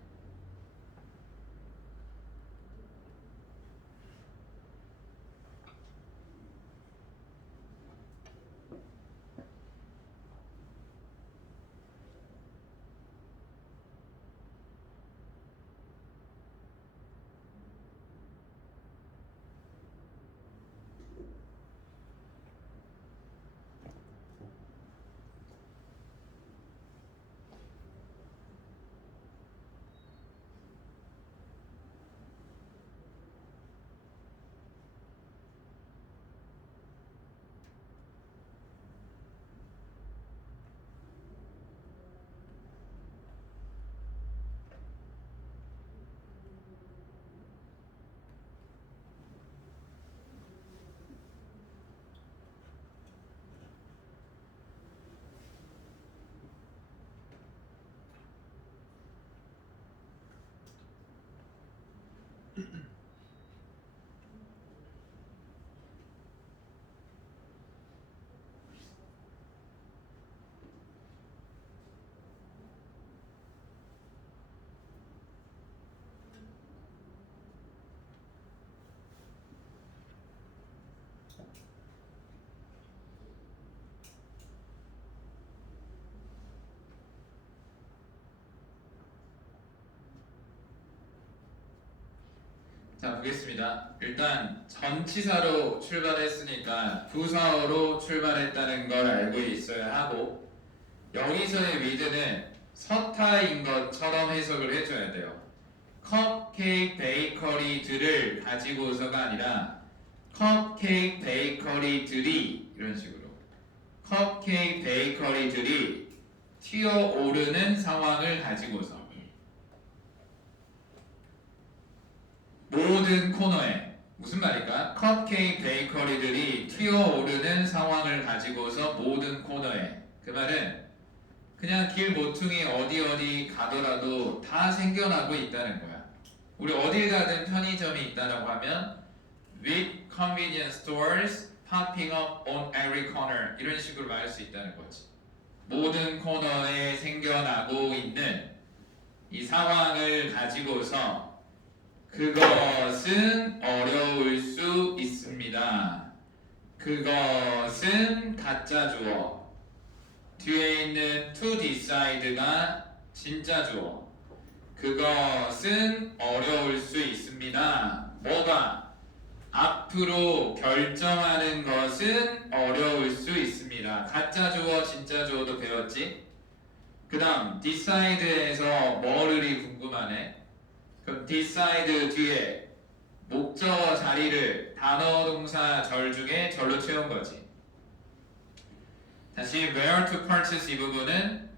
자, 보겠습니다. 일단 전치사로 출발했으니까 부사어로 출발했다는 걸 알고 있어야 하고, 여기서의 with는 서타인 것처럼 해석을 해줘야 돼요. 컵케이크 베이커리들을 가지고서가 아니라 컵케이크 베이커리들이, 이런 식으로 컵케이크 베이커리들이 튀어오르는 상황을 가지고서 모든 코너에, 무슨 말일까? 컵케이크 베이커리들이 튀어오르는 상황을 가지고서 모든 코너에. 그 말은 그냥 길 모퉁이 어디 가더라도 다 생겨나고 있다는 거야. 우리 어딜 가든 편의점이 있다라고 하면 with convenience stores popping up on every corner, 이런 식으로 말할 수 있다는 거지. 모든 코너에 생겨나고 있는 이 상황을 가지고서 그것은 어려울 수 있습니다. 그것은 가짜 주어. 뒤에 있는 to decide가 진짜 주어. 그것은 어려울 수 있습니다. 뭐가? 앞으로 결정하는 것은 어려울 수 있습니다. 가짜 주어, 진짜 주어도 배웠지? 그 다음 decide에서 뭐를이 궁금하네. 그럼 decide 뒤에 목적어 자리를 단어 동사 절 중에 절로 채운 거지. 다시 where to purchase 이 부분은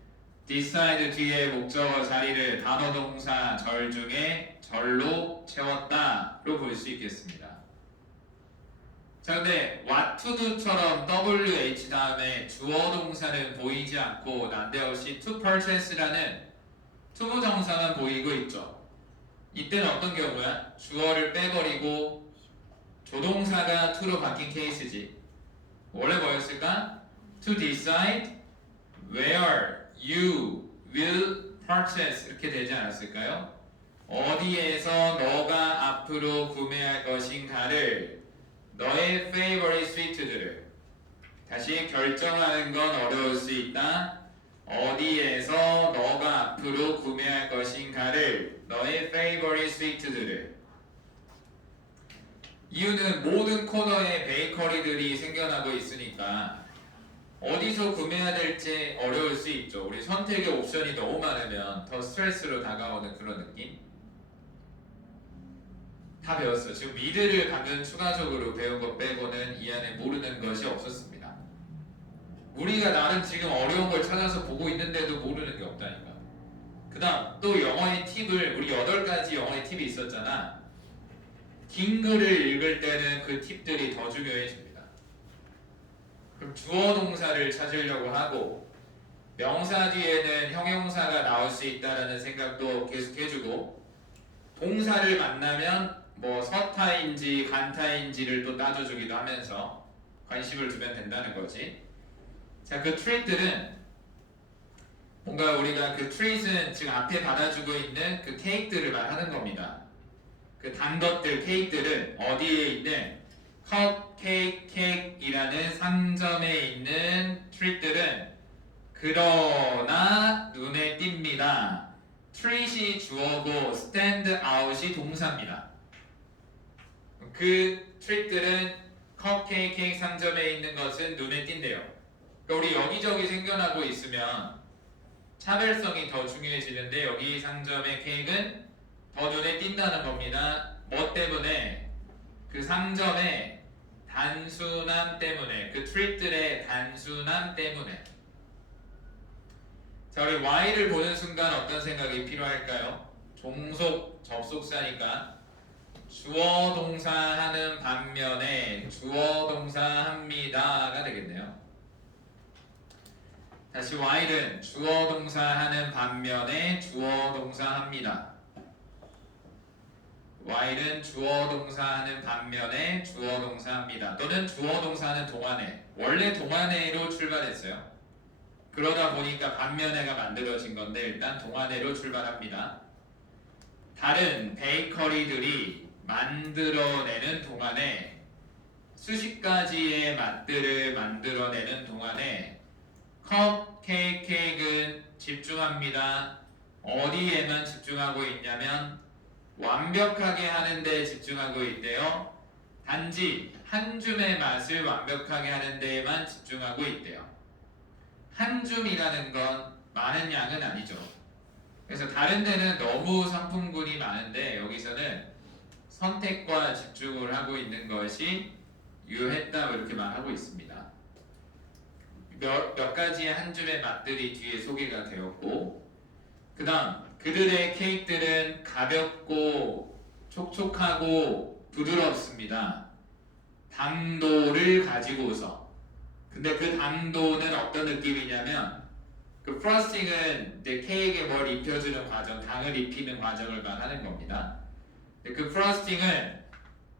decide 뒤에 목적어 자리를 단어 동사 절 중에 절로 채웠다로 볼 수 있겠습니다. 자, 근데 what to do처럼 WH 다음에 주어 동사는 보이지 않고 난데없이 to purchase라는 투부정사만 보이고 있죠. 이때는 어떤 경우야? 주어를 빼버리고 조동사가 to로 바뀐 케이스지. 원래 뭐였을까? To decide where you will purchase, 이렇게 되지 않았을까요? 어디에서 너가 앞으로 구매할 것인가를, 너의 favorite sweet들을. 다시 결정하는 건 어려울 수 있다. 어디에서 너가 앞으로 구매할 것인가를, 너의 favorite sweet들을. 이유는 모든 코너에 베이커리들이 생겨나고 있으니까 어디서 구매해야 될지 어려울 수 있죠. 우리 선택의 옵션이 너무 많으면 더 스트레스로 다가오는 그런 느낌? 다 배웠어. 지금 미드를 방금 추가적으로 배운 것 빼고는 이 안에 모르는 것이 없었습니다. 우리가 나름 지금 어려운 걸 찾아서 보고 있는데도 모르는 게 없다니까. 그 다음 또 영어의 팁을, 우리 8가지 영어의 팁이 있었잖아. 긴 글을 읽을 때는 그 팁들이 더 중요해집니다. 그럼 주어 동사를 찾으려고 하고 명사 뒤에는 형용사가 나올 수 있다라는 생각도 계속 해주고, 동사를 만나면 뭐 서타인지 간타인지를 또 따져주기도 하면서 관심을 두면 된다는 거지. 자, 그 트릿들은 뭔가 우리가 그 트릿은 지금 앞에 받아주고 있는 그 케이크들을 말하는 겁니다. 그 단 것들, 케이크들은 어디에 있는 컵, 케이크이라는 상점에 있는 트릿들은 그러나 눈에 띕니다. 트릿이 주어고 스탠드 아웃이 동사입니다. 그 트릿들은 컵, 케이크 상점에 있는 것은 눈에 띈대요. 그러니까 우리 여기저기 생겨나고 있으면 차별성이 더 중요해지는데, 여기 상점의 케이크는 더 눈에 띈다는 겁니다. 뭐 때문에? 그 상점의 단순함 때문에, 그 트릿들의 단순함 때문에. 자, 우리 Y를 보는 순간 어떤 생각이 필요할까요? 종속 접속사니까 주어 동사 하는 반면에 주어 동사 합니다가 되겠네요. 다시 Y는 주어 동사 하는 반면에 주어 동사 합니다. Y는 주어 동사 하는 반면에 주어 동사 합니다. 또는 주어 동사는 동안에, 원래 동안에로 출발했어요. 그러다 보니까 반면에가 만들어진 건데 일단 동안에로 출발합니다. 다른 베이커리들이 만들어내는 동안에, 수십 가지의 맛들을 만들어내는 동안에 컵, 케이크는 집중합니다. 어디에만 집중하고 있냐면 완벽하게 하는 데 집중하고 있대요. 단지 한 줌의 맛을 완벽하게 하는 데에만 집중하고 있대요. 한 줌이라는 건 많은 양은 아니죠. 그래서 다른 데는 너무 상품군이 많은데 여기서는 선택과 집중을 하고 있는 것이 유효했다 이렇게 말하고 있습니다. 몇 가지의 한 줌의 맛들이 뒤에 소개가 되었고, 그 다음 그들의 케이크들은 가볍고 촉촉하고 부드럽습니다. 당도를 가지고서. 근데 그 당도는 어떤 느낌이냐면 그 프로스팅은 이제 케이크에 뭘 입혀주는 과정, 당을 입히는 과정을 말하는 겁니다. 그 프로스팅은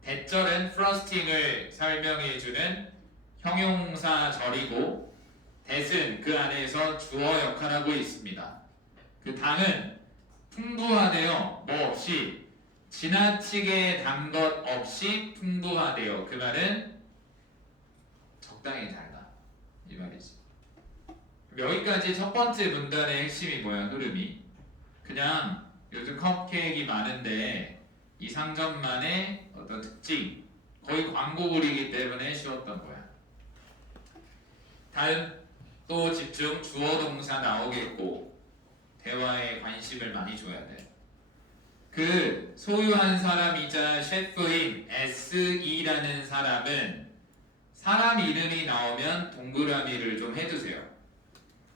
대절은 프로스팅을 설명해주는 형용사절이고 that은 그 안에서 주어 역할하고 있습니다. 그 당은 풍부하대요. 뭐 없이 지나치게 단 것 없이 풍부하대요. 그 말은 적당히 달다 이 말이지. 여기까지 첫 번째 문단의 핵심이 뭐야? 흐름이 그냥 요즘 컵케이크가 많은데 이 상점만의 어떤 특징, 거의 광고글이기 때문에 쉬웠던 거야. 다음 또 집중, 주어 동사 나오겠고 대화에 관심을 많이 줘야 돼. 그 소유한 사람이자 셰프인 SE라는 사람은 사람 이름이 나오면 동그라미를 좀 해주세요.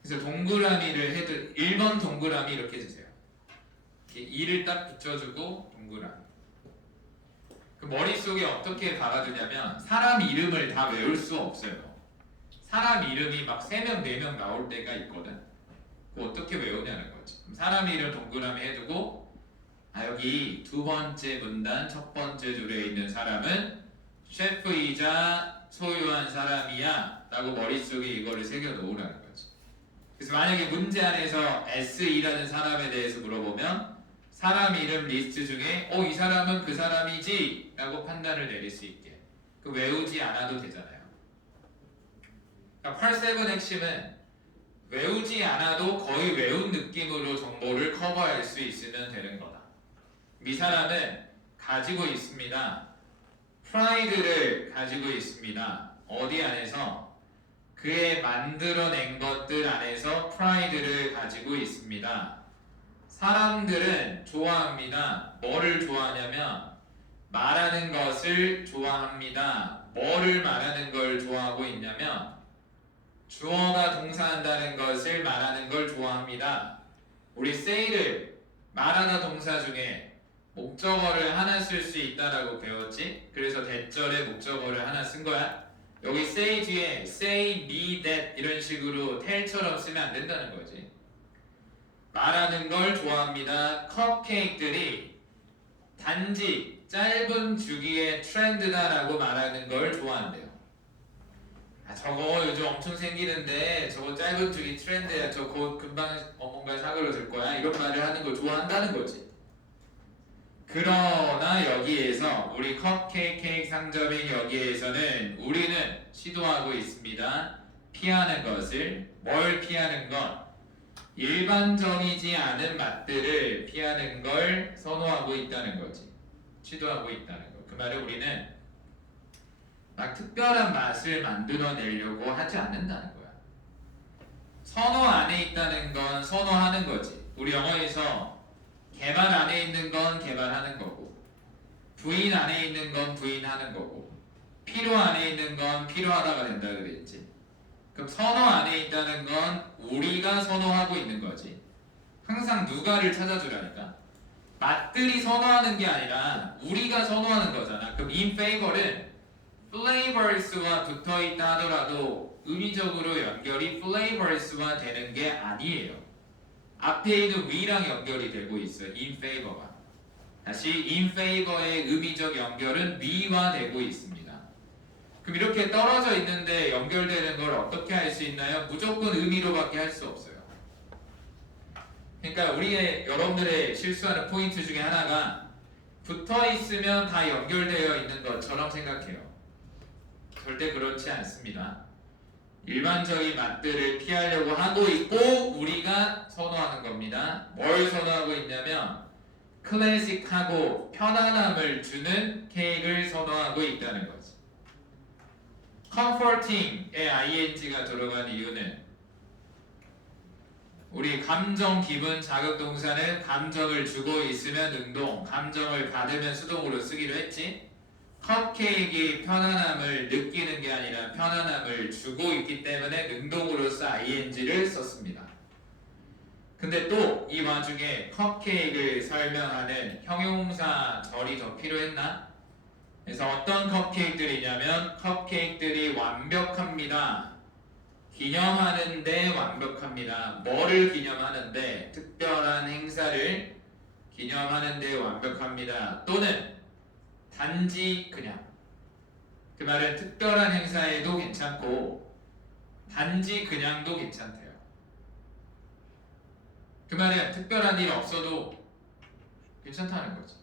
그래서 동그라미를 해도 1번 동그라미 이렇게 해주세요. 이렇게 2를 딱 붙여주고 동그라미. 그 머릿속에 어떻게 박아두냐면 사람 이름을 다 외울 수 없어요. 사람 이름이 막 3명, 4명 나올 때가 있거든. 그거 어떻게 외우냐는 거지. 그럼 사람 이름 동그라미 해두고 여기 두 번째 문단 첫 번째 줄에 있는 사람은 셰프이자 소유한 사람이야 라고 머릿속에 이거를 새겨 놓으라는 거지. 그래서 만약에 문제 안에서 SE라는 사람에 대해서 물어보면 사람 이름 리스트 중에 이 사람은 그 사람이지 라고 판단을 내릴 수 있게 그 외우지 않아도 되잖아요. 그러니까 8-7 핵심은 외우지 않아도 거의 외운 느낌으로 정보를 커버할 수 있으면 되는 거다. 이 사람은 가지고 있습니다. 프라이드를 가지고 있습니다. 어디 안에서? 그의 만들어낸 것들 안에서 프라이드를 가지고 있습니다. 사람들은 좋아합니다. 뭐를 좋아하냐면 말하는 것을 좋아합니다. 뭐를 말하는 걸 좋아하고 있냐면 주어가 동사한다는 것을 말하는 걸 좋아합니다. 우리 say를 말하다 동사 중에 목적어를 하나 쓸 수 있다라고 배웠지? 그래서 대절에 목적어를 하나 쓴 거야. 여기 say 뒤에 say, me, that 이런 식으로 tell처럼 쓰면 안 된다는 거지. 말하는 걸 좋아합니다. 컵케이크들이 단지 짧은 주기의 트렌드다라고 말하는 걸 좋아한대요. 저거 요즘 엄청 생기는데 저거 짧은 주기 트렌드야. 저 곧 금방 뭔가 사그러질 거야. 이런 말을 하는 걸 좋아한다는 거지. 그러나 여기에서 우리 컵케이크 상점인 여기에서는 우리는 시도하고 있습니다. 피하는 것을. 뭘 피하는 것? 일반적이지 않은 맛들을 피하는 걸 선호하고 있다는 거지. 시도하고 있다는 거. 그 말은 우리는 막 특별한 맛을 만들어내려고 하지 않는다는 거야. 선호 안에 있다는 건 선호하는 거지. 우리 영어에서 개발 안에 있는 건 개발하는 거고, 부인 안에 있는 건 부인하는 거고, 필요 안에 있는 건 필요하다가 된다 그랬지. 그럼 선호 안에 있다는 건 우리가 선호하고 있는 거지. 항상 누가를 찾아주라니까. 맛들이 선호하는 게 아니라 우리가 선호하는 거잖아. 그럼 in favor은 flavors와 붙어있다 하더라도 의미적으로 연결이 flavors와 되는 게 아니에요. 앞에 있는 we랑 연결이 되고 있어요. in favor가. 다시 in favor의 의미적 연결은 we와 되고 있습니다. 그럼 이렇게 떨어져 있는데 연결되는 걸 어떻게 할 수 있나요? 무조건 의미로밖에 할 수 없어요. 그러니까 여러분들의 실수하는 포인트 중에 하나가 붙어 있으면 다 연결되어 있는 것처럼 생각해요. 절대 그렇지 않습니다. 일반적인 맛들을 피하려고 하고 있고 우리가 선호하는 겁니다. 뭘 선호하고 있냐면 클래식하고 편안함을 주는 케이크를 선호하고 있다는 거지. comforting에 ing가 들어간 이유는 우리 감정, 기분, 자극 동사는 감정을 주고 있으면 능동, 감정을 받으면 수동으로 쓰기로 했지. 컵케이크의 편안함을 느끼는 게 아니라 편안함을 주고 있기 때문에 능동으로서 ing를 썼습니다. 근데 또 이 와중에 컵케이크를 설명하는 형용사 절이 더 필요했나? 그래서 어떤 컵케이크들이냐면 컵케이크들이 완벽합니다. 기념하는데 완벽합니다. 뭐를 기념하는데? 특별한 행사를 기념하는데 완벽합니다. 또는 단지 그냥. 그 말은 특별한 행사에도 괜찮고 단지 그냥도 괜찮대요. 그 말은 특별한 일 없어도 괜찮다는 거지.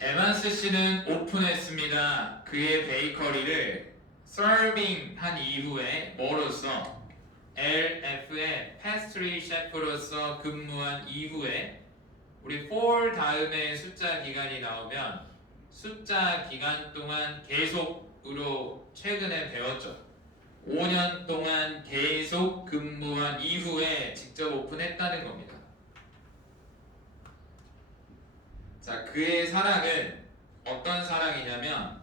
에반스 씨는 오픈했습니다. 그의 베이커리를 서빙 한 이후에 뭐로서? LF의 패스트리 셰프로서 근무한 이후에 우리 for 다음에 숫자 기간이 나오면 숫자 기간 동안 계속으로 최근에 배웠죠. 5년 동안 계속 근무한 이후에 직접 오픈했다는 겁니다. 자, 그의 사랑은 어떤 사랑이냐면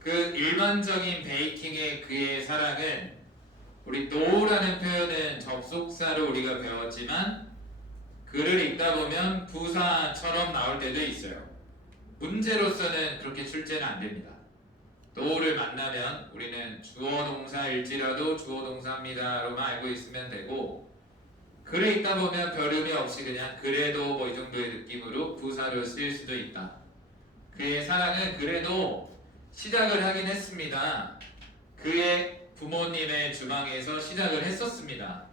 그 일반적인 베이킹의 그의 사랑은 우리 know라는 표현은 접속사로 우리가 배웠지만 글을 읽다 보면 부사처럼 나올 때도 있어요. 문제로서는 그렇게 출제는 안 됩니다. know를 만나면 우리는 주어 동사일지라도 주어 동사입니다로만 알고 있으면 되고 글을 읽다 보면 별 의미 없이 그냥 그래도 뭐 이 정도의 느낌으로 부사로 쓰일 수도 있다. 그의 사랑은 그래도 시작을 하긴 했습니다. 그의 부모님의 주방에서 시작을 했었습니다.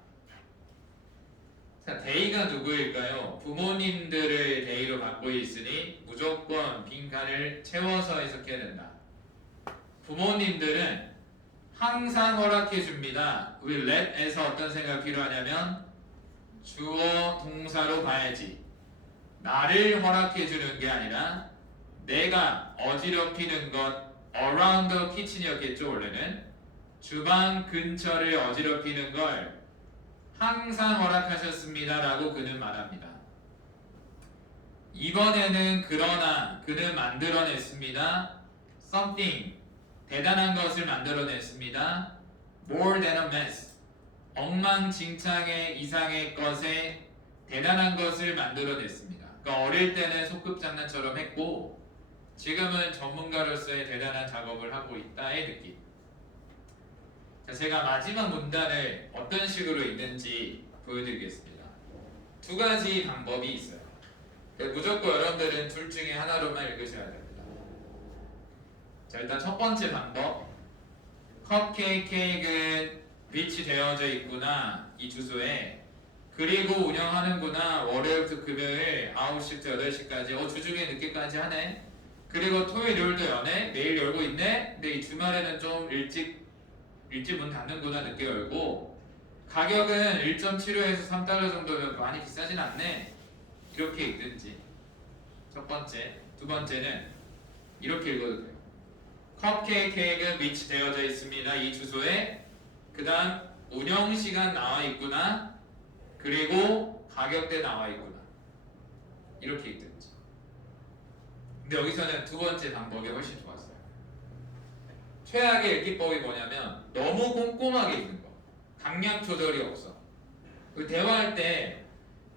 자, 데이가 누구일까요? 부모님들을 데이로 받고 있으니 무조건 빈칸을 채워서 해석해야 된다. 부모님들은 항상 허락해 줍니다. 우리 let에서 어떤 생각이 필요하냐면 주어 동사로 봐야지. 나를 허락해 주는 게 아니라 내가 어지럽히는 것 around the kitchen이었겠죠. 원래는 주방 근처를 어지럽히는 걸 항상 허락하셨습니다 라고 그는 말합니다. 이번에는 그러나 그는 만들어냈습니다. something 대단한 것을 만들어냈습니다. more than a mess 엉망진창의 이상의 것에 대단한 것을 만들어냈습니다. 그러니까 어릴 때는 소꿉장난처럼 했고 지금은 전문가로서의 대단한 작업을 하고 있다의 느낌. 자, 제가 마지막 문단을 어떤 식으로 읽는지 보여드리겠습니다. 두 가지 방법이 있어요. 무조건 여러분들은 둘 중에 하나로만 읽으셔야 됩니다. 자, 일단 첫 번째 방법. 컵케이크는 위치되어져 있구나 이 주소에. 그리고 운영하는구나 월요일부터 금요일 9시부터 8시까지 주중에 늦게까지 하네. 그리고 토요일 일요일도 여네. 내일 열고 있네. 근데 이 주말에는 좀 일찍 문 닫는구나 늦게 열고. 가격은 1.75에서 3달러 정도면 많이 비싸진 않네. 이렇게 읽든지. 첫 번째. 두 번째는 이렇게 읽어도 돼요. 컵케이크는 위치되어져 있습니다 이 주소에. 그 다음 운영시간 나와 있구나. 그리고 가격대 나와 있구나. 이렇게 읽든지. 근데 여기서는 두 번째 방법이 훨씬 좋았어요. 최악의 읽기법이 뭐냐면 너무 꼼꼼하게 읽는 거. 강약 조절이 없어. 대화할 때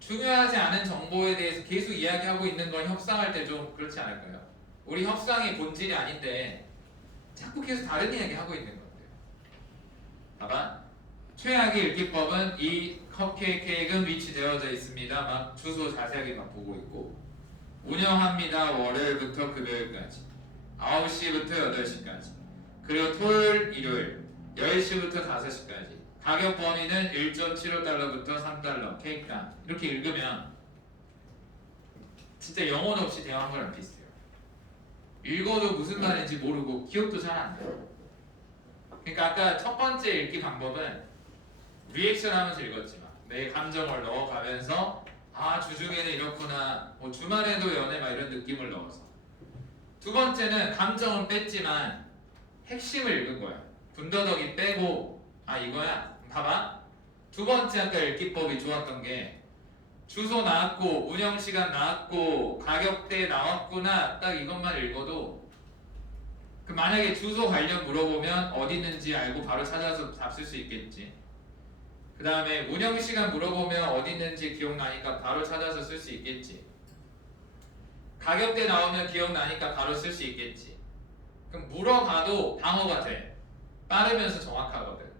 중요하지 않은 정보에 대해서 계속 이야기하고 있는 걸 협상할 때 좀 그렇지 않을까요? 우리 협상의 본질이 아닌데 자꾸 계속 다른 이야기 하고 있는 것 같아요. 봐봐. 최악의 읽기법은 이 컵케이크는 위치되어져 있습니다. 막 주소 자세하게 막 보고 있고. 운영합니다. 월요일부터 금요일까지. 9시부터 8시까지. 그리고 토요일, 일요일 10시부터 5시까지. 가격 범위는 1.75달러부터 3달러 케이크당. 이렇게 읽으면 진짜 영혼 없이 대화한 거랑 비슷해요. 읽어도 무슨 말인지 모르고 기억도 잘 안 돼요. 그러니까 아까 첫 번째 읽기 방법은 리액션 하면서 읽었지만 내 감정을 넣어가면서 아 주중에는 이렇구나. 뭐 주말에도 연애 막 이런 느낌을 넣어서. 두 번째는 감정은 뺐지만 핵심을 읽은 거야. 군더더기 빼고 아 이거야. 봐봐. 두 번째 아까 읽기법이 좋았던 게 주소 나왔고 운영 시간 나왔고 가격대 나왔구나 딱 이것만 읽어도 그 만약에 주소 관련 물어보면 어디 있는지 알고 바로 찾아서 답 쓸 수 있겠지. 그 다음에 운영 시간 물어보면 어디 있는지 기억나니까 바로 찾아서 쓸 수 있겠지. 가격대 나오면 기억나니까 바로 쓸 수 있겠지. 그럼 물어봐도 방어가 돼. 빠르면서 정확하거든.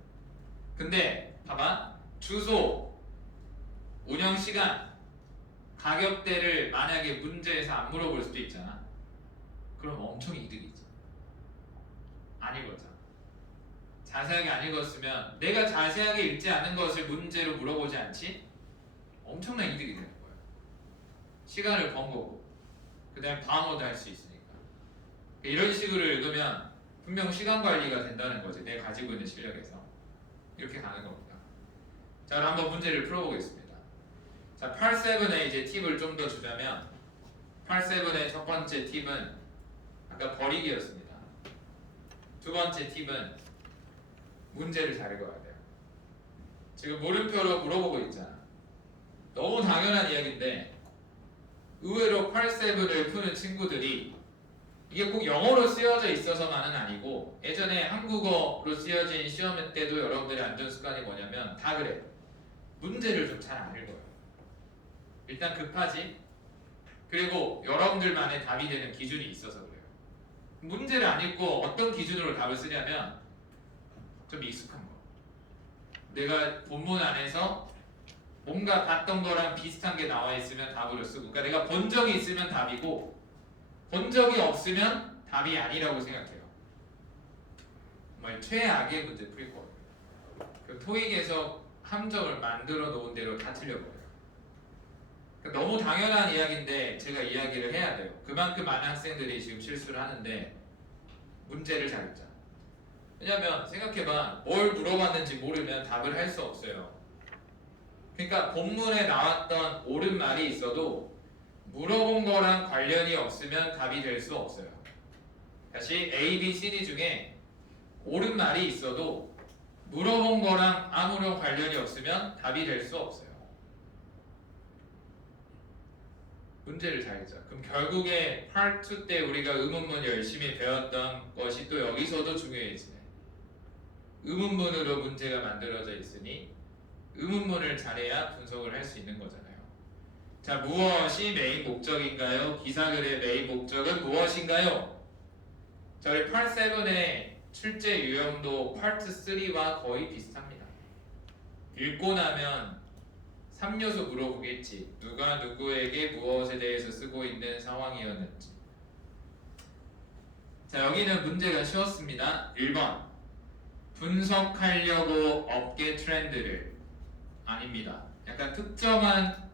근데 봐봐. 주소, 운영 시간, 가격대를 만약에 문제에서 안 물어볼 수도 있잖아. 그럼 엄청 이득이지. 안 읽었잖아. 자세하게 안 읽었으면 내가 자세하게 읽지 않은 것을 문제로 물어보지 않지? 엄청난 이득이 되는 거야. 시간을 번 거고 그 다음에 방어도 할 수 있으니까. 이런 식으로 읽으면 분명 시간 관리가 된다는 거지. 내가 가지고 있는 실력에서. 이렇게 가는 겁니다. 자, 그럼 한번 문제를 풀어보겠습니다. 자, 8-7에 이제 팁을 좀 더 주자면 8-7의 첫 번째 팁은 아까 버리기였습니다. 두 번째 팁은 문제를 잘 읽어야 돼요. 지금 물음표로 물어보고 있잖아. 너무 당연한 이야기인데 의외로 8-7을 푸는 친구들이 이게 꼭 영어로 쓰여져 있어서만은 아니고 예전에 한국어로 쓰여진 시험 때도 여러분들의 안전 습관이 뭐냐면 다 그래. 문제를 좀 잘 안 읽어요. 일단 급하지. 그리고 여러분들만의 답이 되는 기준이 있어서 그래요. 문제를 안 읽고 어떤 기준으로 답을 쓰냐면 좀 익숙한 거. 내가 본문 안에서 뭔가 봤던 거랑 비슷한 게 나와 있으면 답으로 쓰고, 그러니까 내가 본 적이 있으면 답이고 본 적이 없으면 답이 아니라고 생각해요. 정말 최악의 문제 풀 거예요. 그 토익에서 함정을 만들어 놓은 대로 다 틀려버려요. 그러니까 너무 당연한 이야기인데 제가 이야기를 해야 돼요. 그만큼 많은 학생들이 지금 실수를 하는데 문제를 잘 읽자. 왜냐면 생각해봐. 뭘 물어봤는지 모르면 답을 할 수 없어요. 그러니까 본문에 나왔던 옳은 말이 있어도 물어본 거랑 관련이 없으면 답이 될 수 없어요. 다시 A, B, C, D 중에 옳은 말이 있어도 물어본 거랑 아무런 관련이 없으면 답이 될 수 없어요. 문제를 잘 읽자. 그럼 결국에 Part 2 때 우리가 의문문 열심히 배웠던 것이 또 여기서도 중요해지네. 의문문으로 문제가 만들어져 있으니 의문문을 잘해야 분석을 할 수 있는 거잖아요. 자, 무엇이 메인 목적인가요? 기사글의 메인 목적은 무엇인가요? 자, 우리 Part 7의 출제 유형도 Part 3와 거의 비슷합니다. 읽고 나면 3요소 물어보겠지. 누가 누구에게 무엇에 대해서 쓰고 있는 상황이었는지. 자, 여기는 문제가 쉬웠습니다. 1번. 분석하려고 업계 트렌드를. 아닙니다. 약간 특정한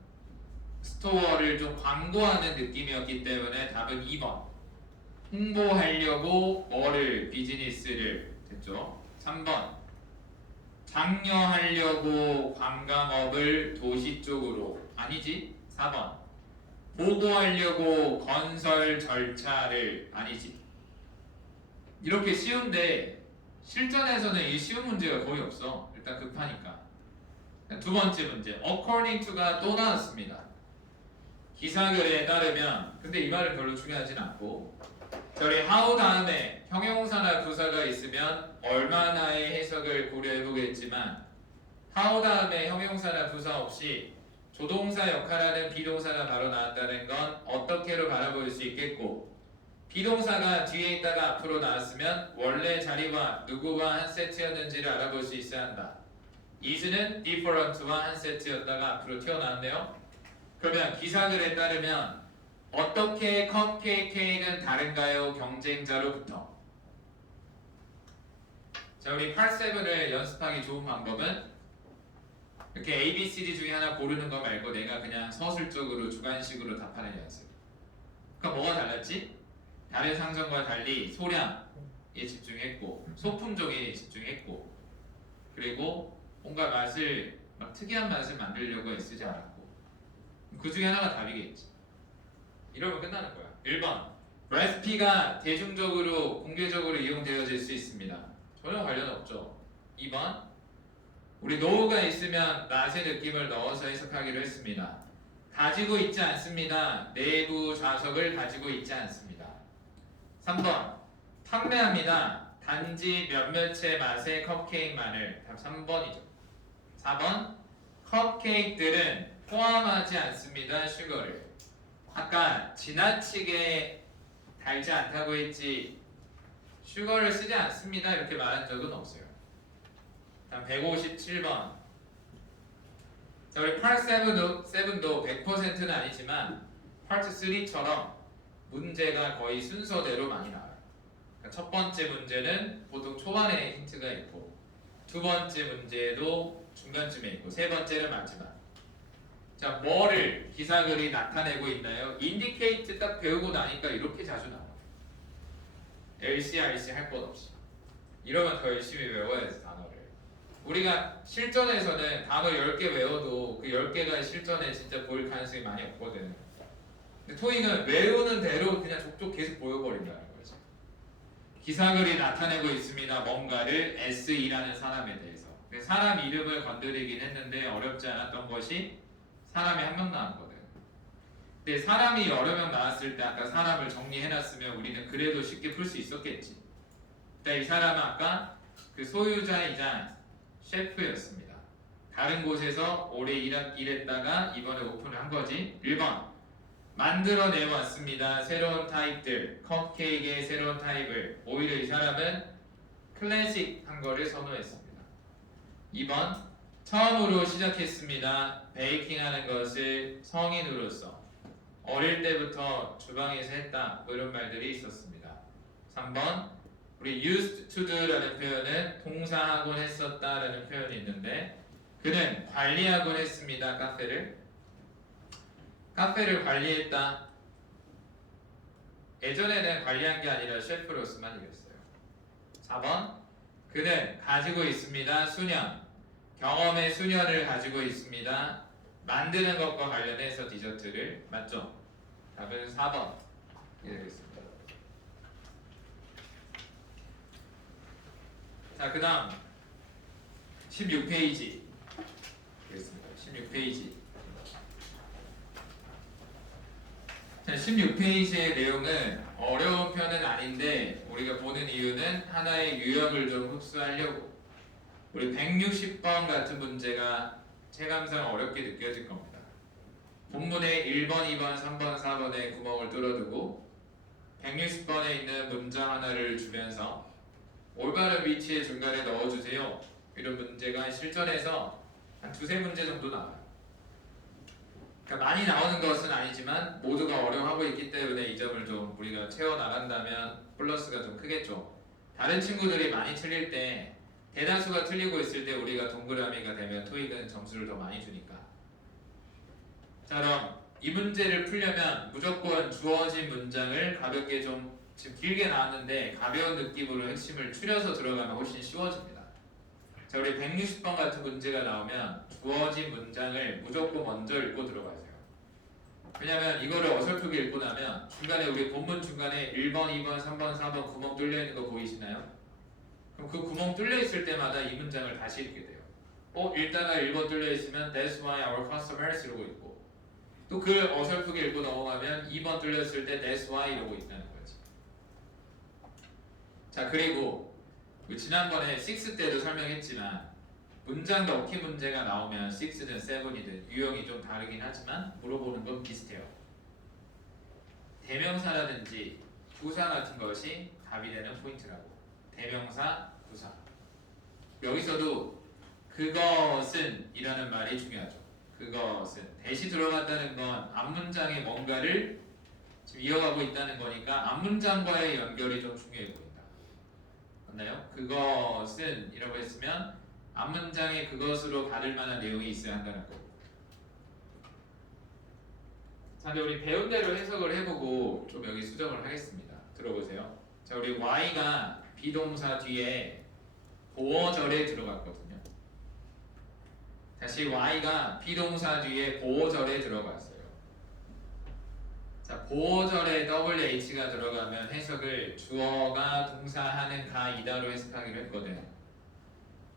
스토어를 좀 광고하는 느낌이었기 때문에 답은 2번. 홍보하려고 뭐를, 비즈니스를. 됐죠? 3번. 장려하려고 관광업을 도시 쪽으로. 아니지? 4번. 보고하려고 건설 절차를. 아니지? 이렇게 쉬운데 실전에서는 이 쉬운 문제가 거의 없어. 일단 급하니까. 두 번째 문제. according to가 또 나왔습니다. 기사글에 따르면, 근데 이 말은 별로 중요하진 않고, 저리 how 다음에 형용사나 부사가 있으면 얼마나의 해석을 고려해보겠지만 how 다음에 형용사나 부사 없이 조동사 역할하는 비동사가 바로 나왔다는 건 어떻게로 바라볼 수 있겠고, 비동사가 뒤에 있다가 앞으로 나왔으면 원래 자리와 누구와 한 세트였는지를 알아볼 수 있어야 한다. is는 different와 한 세트였다가 앞으로 튀어나왔네요. 그러면 기사글에 따르면 어떻게 컵케이크 케이크는 다른가요? 경쟁자로부터. 자, 우리 8-7을 연습하기 좋은 방법은 이렇게 A, B, C, D 중에 하나 고르는 거 말고 내가 그냥 서술적으로 주관식으로 답하는 연습. 그럼 뭐가 달랐지? 다른 상점과 달리 소량에 집중했고 소품종에 집중했고 그리고 뭔가 맛을 막 특이한 맛을 만들려고 애쓰지 않았고 그 중에 하나가 답이겠지. 이러면 끝나는 거야. 1번. 레시피가 대중적으로 공개적으로 이용되어질 수 있습니다. 전혀 관련 없죠. 2번. 우리 노후가 있으면 낫의 느낌을 넣어서 해석하기로 했습니다. 가지고 있지 않습니다. 내부 좌석을 가지고 있지 않습니다. 3번. 판매합니다. 단지 몇몇의 맛의 컵케이크만을. 답 3번이죠. 4번. 컵케이크들은 포함하지 않습니다. 슈거를. 아까 지나치게 달지 않다고 했지 슈거를 쓰지 않습니다. 이렇게 말한 적은 없어요. 다음 157번. 자, 우리 Part 7도 100%는 아니지만 Part 3처럼 문제가 거의 순서대로 많이 나와요. 그러니까 첫 번째 문제는 보통 초반에 힌트가 있고 두 번째 문제도 중간쯤에 있고 세 번째는 마지막. 자, 뭐를 기사글이 나타내고 있나요? indicate 딱 배우고 나니까 이렇게 자주 나와요. LC, RC 할 것 없이. 이러면 더 열심히 외워야 돼, 단어를. 우리가 실전에서는 단어 10개 외워도 그 10개가 실전에 진짜 보일 가능성이 많이 없거든. 근데 토익은 외우는 대로 그냥 족족 계속 보여버린다는 거지. 기사글이 나타내고 있습니다. 뭔가를 SE라는 사람에 대해서. 사람 이름을 건드리긴 했는데 어렵지 않았던 것이 사람이 한 명 나왔거든. 근데 사람이 여러 명 나왔을 때 아까 사람을 정리해놨으면 우리는 그래도 쉽게 풀 수 있었겠지. 근데 이 사람은 아까 그 소유자이자 셰프였습니다. 다른 곳에서 오래 일했다가 이번에 오픈을 한 거지. 1번. 만들어내왔습니다. 새로운 타입들, 컵케이크의 새로운 타입을. 오히려 이 사람은 클래식한 거를 선호했습니다. 2번. 처음으로 시작했습니다. 베이킹하는 것을 성인으로서 어릴 때부터 주방에서 했다. 뭐 이런 말들이 있었습니다. 3번. 우리 used to do라는 표현은 동사하곤 했었다라는 표현이 있는데 그는 관리하곤 했습니다. 카페를 관리했다. 예전에는 관리한 게 아니라 셰프로서만 일했어요. 4번. 그는 가지고 있습니다. 수년. 경험의 수년을 가지고 있습니다. 만드는 것과 관련해서 디저트를. 맞죠? 답은 4번 이 되겠습니다. 자, 그 다음 16페이지 되겠습니다. 16페이지. 자, 16페이지의 내용은 어려운 편은 아닌데 우리가 보는 이유는 하나의 유형을 좀 흡수하려고. 우리 160번 같은 문제가 체감상 어렵게 느껴질 겁니다. 본문에 1번, 2번, 3번, 4번에 구멍을 뚫어두고 160번에 있는 문장 하나를 주면서 올바른 위치의 중간에 넣어주세요. 이런 문제가 실전에서 한 두세 문제 정도 나와요. 그러니까 많이 나오는 것은 아니지만 모두가 어려워하고 있기 때문에 이 점을 좀 우리가 채워나간다면 플러스가 좀 크겠죠. 다른 친구들이 많이 틀릴 때 대다수가 틀리고 있을 때 우리가 동그라미가 되면 토익은 점수를 더 많이 주니까. 자, 그럼 이 문제를 풀려면 무조건 주어진 문장을 가볍게 좀 지금 길게 나왔는데 가벼운 느낌으로 핵심을 추려서 들어가면 훨씬 쉬워집니다. 자, 우리 160번 같은 문제가 나오면 주어진 문장을 무조건 먼저 읽고 들어가세요. 왜냐면 이거를 어설프게 읽고 나면 중간에 우리 본문 중간에 1번, 2번, 3번, 4번 구멍 뚫려 있는 거 보이시나요? 그럼 그 구멍 뚫려 있을 때마다 이 문장을 다시 읽게 돼요. 읽다가 1번 뚫려 있으면 That's why our customers 이러고 있고 또 그 어설프게 읽고 넘어가면 2번 뚫렸을 때 That's why 이러고 있다는 거지. 자, 그리고 지난번에 6 때도 설명했지만 문장 넣기 문제가 나오면 6든 7이든 유형이 좀 다르긴 하지만 물어보는 건 비슷해요. 대명사라든지 부사 같은 것이 답이 되는 포인트라고. 대명사, 부사. 여기서도 그것은 이라는 말이 중요하죠. 그것은 대시 들어갔다는 건 앞문장에 뭔가를 지금 이어가고 있다는 거니까 앞문장과의 연결이 좀 중요해 보인다. 맞나요? 그것은 이라고 했으면 앞문장에 그것으로 가를 만한 내용이 있어야 한다는 거고. 자, 근데 우리 배운 대로 해석을 해보고 좀 여기 수정을 하겠습니다. 들어보세요. 자, 우리 Y가 비동사 뒤에 보어절에 들어갔거든요. 다시 Y가 비동사 뒤에 보어절에 들어갔어요. 자, 보어절에 WH가 들어가면 해석을 주어가 동사하는 가이다로 해석하기로 했거든.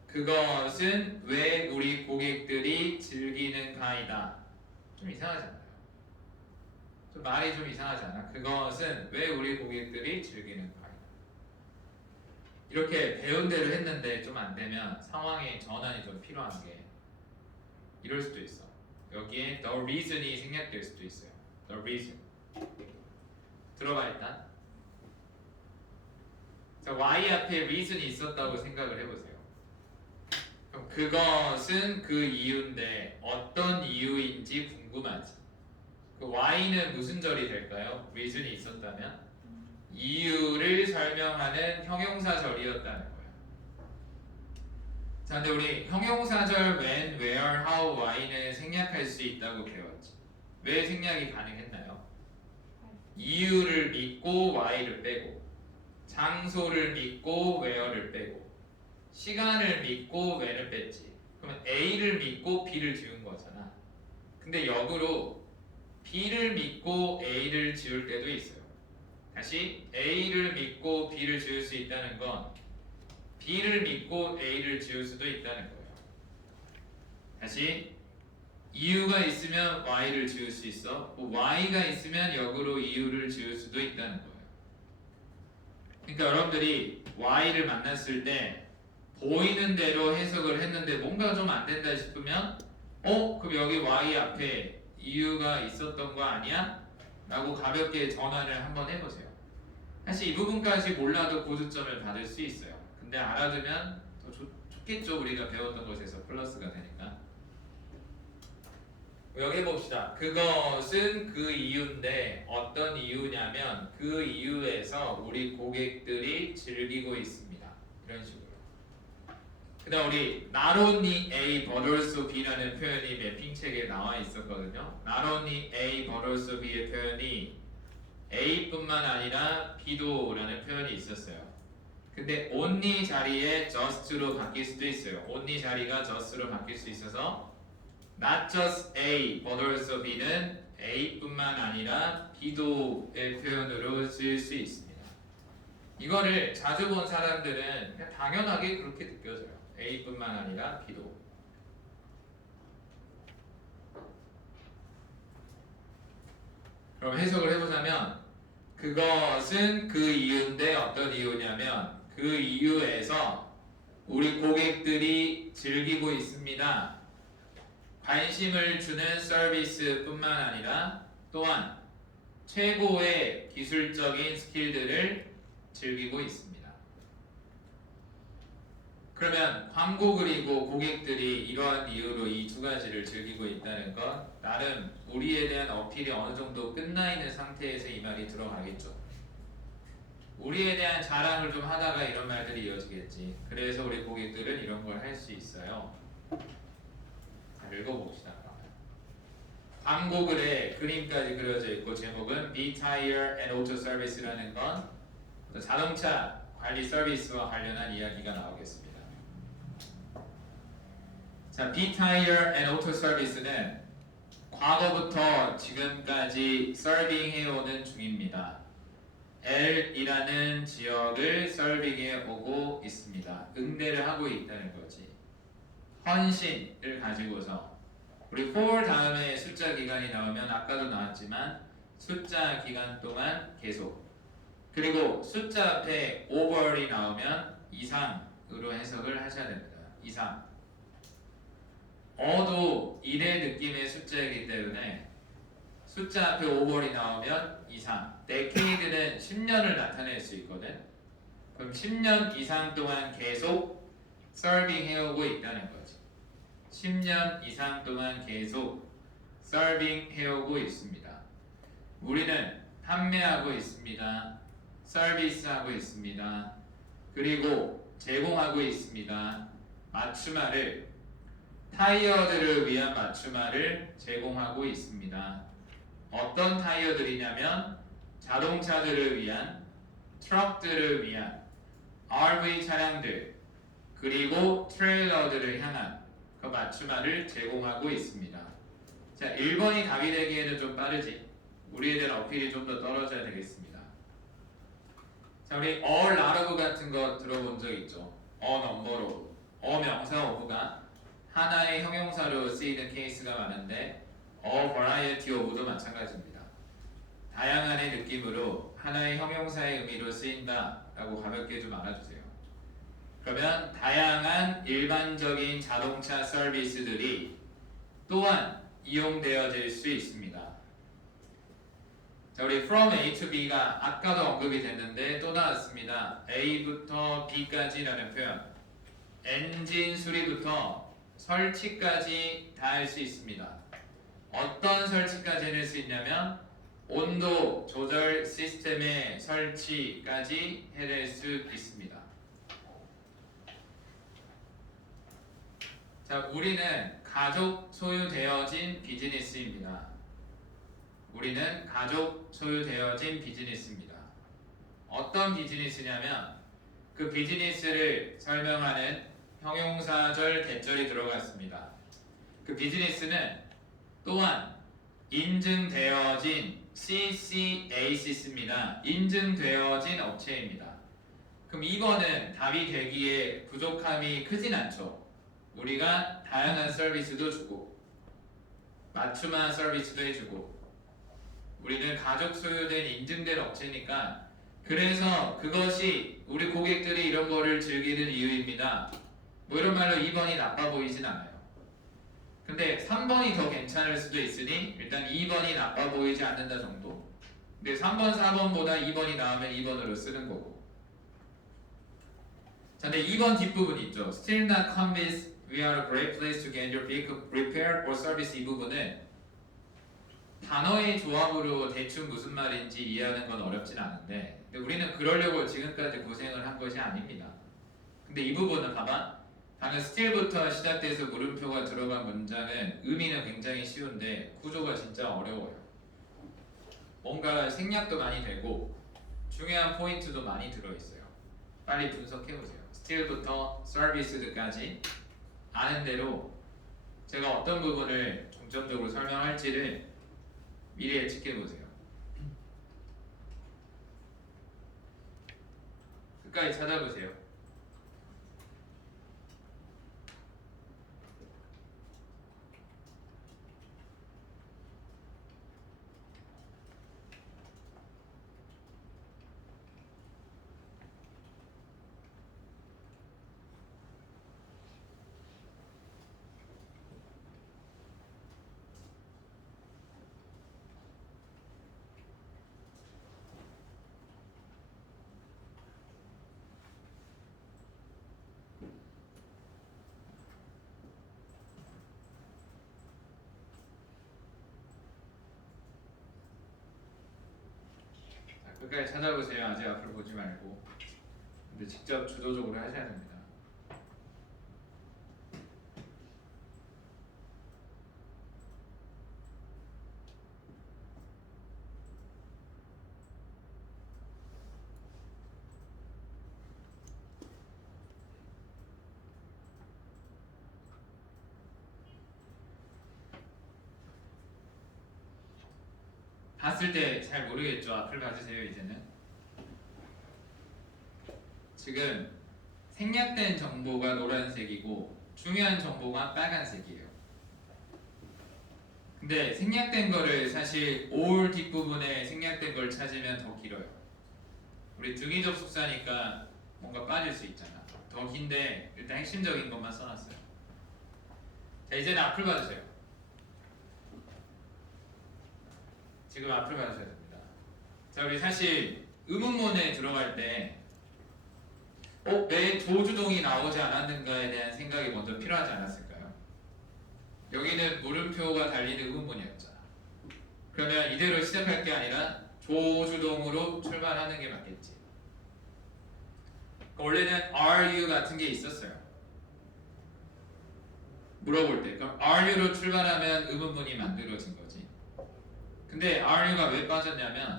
그것은 왜 우리 고객들이 즐기는 가이다. 좀 이상하지 않나요? 좀 말이 좀 이상하지 않아? 그것은 왜 우리 고객들이 즐기는 가이다. 이렇게 배운 대로 했는데 좀 안 되면 상황의 전환이 좀 필요한 게 이럴 수도 있어. 여기에 the reason이 생략될 수도 있어요. the reason. 들어봐 일단. 자, y 앞에 reason이 있었다고 생각을 해보세요. 그럼 그것은 그 이유인데 어떤 이유인지 궁금하지. 그 y는 무슨 절이 될까요? reason이 있었다면 이유를 설명하는 형용사절이었다는 거예요. 자, 근데 우리 형용사절 when, where, how, why는 생략할 수 있다고 배웠지. 왜 생략이 가능했나요? 이유를 믿고 y를 빼고, 장소를 믿고 where를 빼고, 시간을 믿고 when을 뺐지. 그러면 a를 믿고 b를 지운 거잖아. 근데 역으로 b를 믿고 a를 지울 때도 있어요. 다시 a를 믿고 b를 지울 수 있다는 건 b를 믿고 a를 지울 수도 있다는 거예요. 다시 이유가 있으면 y를 지울 수 있어. y가 있으면 역으로 이유를 지울 수도 있다는 거예요. 그러니까 여러분들이 y를 만났을 때 보이는 대로 해석을 했는데 뭔가 좀 안 된다 싶으면 그럼 여기 y 앞에 이유가 있었던 거 아니야? 라고 가볍게 전환을 한번 해보세요. 사실 이 부분까지 몰라도 고득점을 받을 수 있어요. 근데 알아두면 더 좋겠죠. 우리가 배웠던 것에서 플러스가 되니까. 여기 봅시다. 그것은 그 이유인데 어떤 이유냐면 그 이유에서 우리 고객들이 즐기고 있습니다. 이런 식으로. 그 다음 우리 not only A but also B라는 표현이 매핑책에 나와 있었거든요. not only A but also B의 표현이 A뿐만 아니라 B도 라는 표현이 있었어요. 근데 only 자리에 just로 바뀔 수도 있어요. only 자리가 just로 바뀔 수 있어서 not just A but also B는 A뿐만 아니라 B도의 표현으로 쓸 수 있습니다. 이거를 자주 본 사람들은 그냥 당연하게 그렇게 느껴져요. A뿐만 아니라 B도. 그럼 해석을 해보자면 그것은 그 이유인데 어떤 이유냐면 그 이유에서 우리 고객들이 즐기고 있습니다. 관심을 주는 서비스뿐만 아니라 또한 최고의 기술적인 스킬들을 즐기고 있습니다. 그러면 광고 그리고 고객들이 이러한 이유로 이 두 가지를 즐기고 있다는 건 나름 우리에 대한 어필이 어느 정도 끝나 있는 상태에서 이 말이 들어가겠죠. 우리에 대한 자랑을 좀 하다가 이런 말들이 이어지겠지. 그래서 우리 고객들은 이런 걸 할 수 있어요. 자, 읽어봅시다. 광고글에 그림까지 그려져 있고 제목은 Be Tire and Auto Service라는 건 자동차 관리 서비스와 관련한 이야기가 나오겠습니다. 자, Be Tire and Auto Service는 과거부터 지금까지 서빙해오는 중입니다. L이라는 지역을 서빙해 오고 있습니다. 응대를 하고 있다는 거지. 헌신을 가지고서 우리 for 다음에 숫자 기간이 나오면 아까도 나왔지만 숫자 기간 동안 계속, 그리고 숫자 앞에 over이 나오면 이상으로 해석을 하셔야 됩니다. 이상. 어도 1의 느낌의 숫자이기 때문에 숫자 앞에 over이 나오면 이상. decade는 10년을 나타낼 수 있거든. 그럼 10년 이상 동안 계속 서빙 해오고 있다는 거지. 10년 이상 동안 계속 서빙 해오고 있습니다. 우리는 판매하고 있습니다. 서비스하고 있습니다. 그리고 제공하고 있습니다. 맞춤화를, 타이어들을 위한 맞춤화를 제공하고 있습니다. 어떤 타이어들이냐면 자동차들을 위한, 트럭들을 위한, RV 차량들, 그리고 트레일러들을 향한 그 맞춤화를 제공하고 있습니다. 자, 1번이 답이 되기에는 좀 빠르지. 우리에 대한 어필이 좀 더 떨어져야 되겠습니다. 자, 우리 a lot of 같은 거 들어본 적 있죠? a number of, 명사 of가 하나의 형용사로 쓰이는 케이스가 많은데 a variety of도 마찬가지입니다. 다양한의 느낌으로 하나의 형용사의 의미로 쓰인다 라고 가볍게 좀 알아주세요. 그러면 다양한 일반적인 자동차 서비스들이 또한 이용되어질 수 있습니다. 자, 우리 from A to B가 아까도 언급이 됐는데 또 나왔습니다. A부터 B까지라는 표현. 엔진 수리부터 설치까지 다 할 수 있습니다. 어떤 설치까지 할 수 있냐면 온도 조절 시스템의 설치까지 해낼 수 있습니다. 자, 우리는 가족 소유되어진 비즈니스입니다. 우리는 가족 소유되어진 비즈니스입니다. 어떤 비즈니스냐면 그 비즈니스를 설명하는 형용사절 대절이 들어갔습니다. 그 비즈니스는 또한 인증되어진 CCAC입니다. 인증되어진 업체입니다. 그럼 2번은 답이 되기에 부족함이 크진 않죠. 우리가 다양한 서비스도 주고 맞춤한 서비스도 해주고 우리는 가족 소유된 인증된 업체니까 그래서 그것이 우리 고객들이 이런 거를 즐기는 이유입니다. 뭐 이런 말로 2번이 나빠 보이진 않아요. 근데 3번이 더 괜찮을 수도 있으니 일단 2번이 나빠 보이지 않는다 정도. 근데 3번, 4번보다 2번이 나오면 2번으로 쓰는 거고. 자, 근데 2번 뒷부분 있죠. Still not convinced we are a great place to get your vehicle repaired or service. 이 부분은 단어의 조합으로 대충 무슨 말인지 이해하는 건 어렵진 않은데 근데 우리는 그러려고 지금까지 고생을 한 것이 아닙니다. 근데 이 부분은 봐봐. 방금 still부터 시작돼서 물음표가 들어간 문장은 의미는 굉장히 쉬운데 구조가 진짜 어려워요. 뭔가 생략도 많이 되고 중요한 포인트도 많이 들어있어요. 빨리 분석해보세요. still부터 services까지 아는 대로 제가 어떤 부분을 중점적으로 설명할지를 미리 예측해보세요. 끝까지 찾아보세요. 끝까지 찾아보세요. 아직 앞을 보지 말고. 근데 직접 주도적으로 하셔야 됩니다. 봤을 때 잘 모르겠죠. 앞을 봐주세요. 이제는 지금 생략된 정보가 노란색이고 중요한 정보가 빨간색이에요. 근데 생략된 거를 사실 all 뒷부분에 생략된 걸 찾으면 더 길어요. 우리 등위 접속사니까 뭔가 빠질 수 있잖아. 더 긴데 일단 핵심적인 것만 써놨어요. 자, 이제는 앞을 봐주세요. 지금 앞을 봐주셔야 됩니다. 자, 우리 사실 의문문에 들어갈 때 왜 조주동이 나오지 않았는가에 대한 생각이 먼저 필요하지 않았을까요? 여기는 물음표가 달리는 의문문이었잖아. 그러면 이대로 시작할 게 아니라 조주동으로 출발하는 게 맞겠지. 원래는 are you 같은 게 있었어요. 물어볼 때. 그럼 are you로 출발하면 의문문이 만들어진 거지. 근데 are you가 왜 빠졌냐면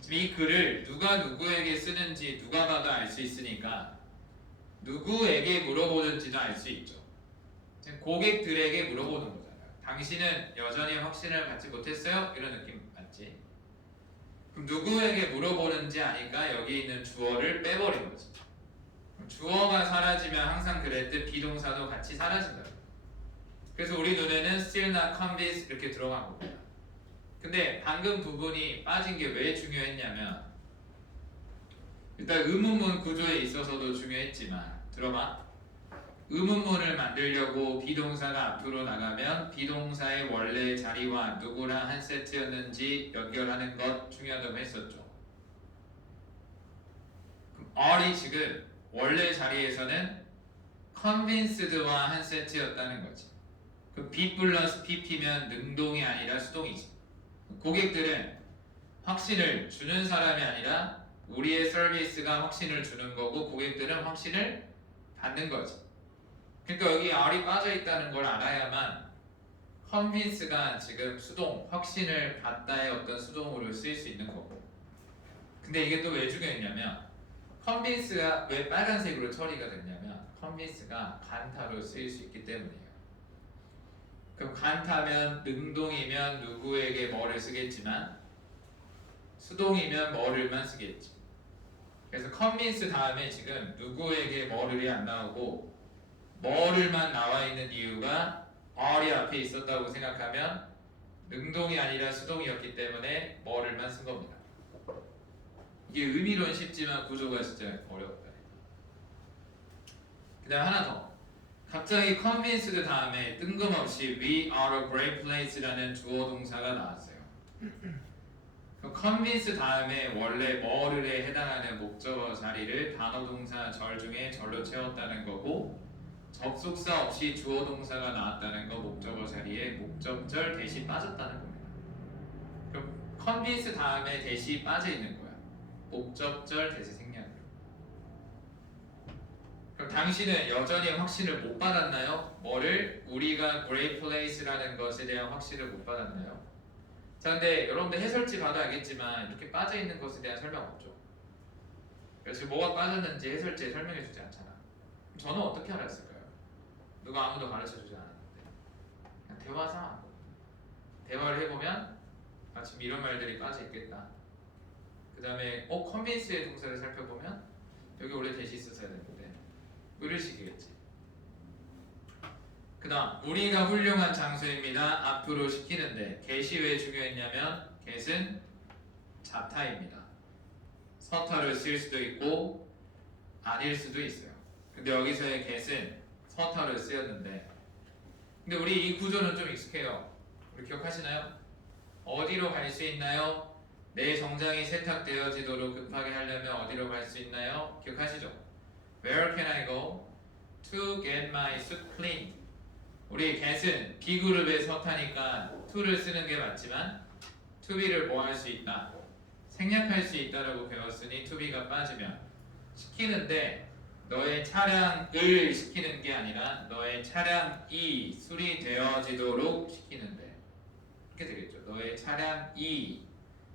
지금 이 글을 누가 누구에게 쓰는지 누가 봐도 알 수 있으니까 누구에게 물어보는지도 알 수 있죠. 지금 고객들에게 물어보는 거잖아요. 당신은 여전히 확신을 갖지 못했어요? 이런 느낌 맞지? 그럼 누구에게 물어보는지 아니까 여기 있는 주어를 빼버린 거지. 주어가 사라지면 항상 그랬듯 비동사도 같이 사라진다. 그래서 우리 눈에는 still not convinced 이렇게 들어간 겁니다. 근데 방금 부분이 빠진 게 왜 중요했냐면 일단 의문문 구조에 있어서도 중요했지만 들어봐. 의문문을 만들려고 비동사가 앞으로 나가면 비동사의 원래 자리와 누구랑 한 세트였는지 연결하는 것 중요하다고 했었죠. 그럼 R이 지금 원래 자리에서는 convinced와 한 세트였다는 거지. 그럼 B 플러스 PP면 능동이 아니라 수동이지. 고객들은 확신을 주는 사람이 아니라 우리의 서비스가 확신을 주는 거고 고객들은 확신을 받는 거지. 그러니까 여기 R이 빠져 있다는 걸 알아야만 convince가 지금 수동, 확신을 받다의 어떤 수동으로 쓰일 수 있는 거고. 근데 이게 또 왜 중요했냐면 convince가 왜 빨간색으로 처리가 됐냐면 convince가 간타로 쓰일 수 있기 때문이에요. 그럼 간타면 능동이면 누구에게 뭐를 쓰겠지만 수동이면 뭐를만 쓰겠지. 그래서 convince 다음에 지금 누구에게 뭐를이 안 나오고 뭐를만 나와 있는 이유가 R이 앞에 있었다고 생각하면 능동이 아니라 수동이었기 때문에 뭐를만 쓴 겁니다. 이게 의미론 쉽지만 구조가 진짜 어렵다. 그 다음 하나 더. 갑자기 convinced 다음에 뜬금없이 we are a great place라는 주어 동사가 나왔어요. 그럼 convince 다음에 원래 뭐를에 해당하는 목적어 자리를 단어 동사 절 중에 절로 채웠다는 거고 접속사 없이 주어 동사가 나왔다는 거 목적어 자리에 목적절 대시 빠졌다는 겁니다. 그럼 convince 다음에 대시 빠져 있는 거야. 목적절 대시 생략으로. 그럼 당신은 여전히 확신을 못 받았나요? 뭐를? 우리가 great place라는 것에 대한 확신을 못 받았나요? 자, 근데 여러분들 해설지 봐도 알겠지만 이렇게 빠져 있는 것에 대한 설명 없죠. 그래서 지금 뭐가 빠졌는지 해설지에 설명해 주지 않잖아. 그럼 저는 어떻게 알았을까요? 누가 아무도 가르쳐 주지 않았는데 그냥 대화상 대화를 해보면 아 지금 이런 말들이 빠져 있겠다. 그 다음에 convince의 동사를 살펴보면 여기 원래 대시 있었어야 되는데 뭐 이런 식이겠지. 그 다음 우리가 훌륭한 장소입니다. 앞으로 시키는데 get이 왜 중요했냐면 get은 잡타입니다. 서터를 쓸 수도 있고 아닐 수도 있어요. 근데 여기서의 get은 서터를 쓰였는데 근데 우리 이 구조는 좀 익숙해요. 우리 기억하시나요? 어디로 갈 수 있나요? 내 정장이 세탁되어지도록 급하게 하려면 어디로 갈 수 있나요? 기억하시죠? Where can I go to get my suit cleaned? 우리 get은 B그룹의 서타니까 to를 쓰는 게 맞지만 to be를 뭐 할 수 있다? 생략할 수 있다라고 배웠으니 to be가 빠지면 시키는데 너의 차량을 시키는 게 아니라 너의 차량이 수리되어지도록 시키는데 이렇게 되겠죠. 너의 차량이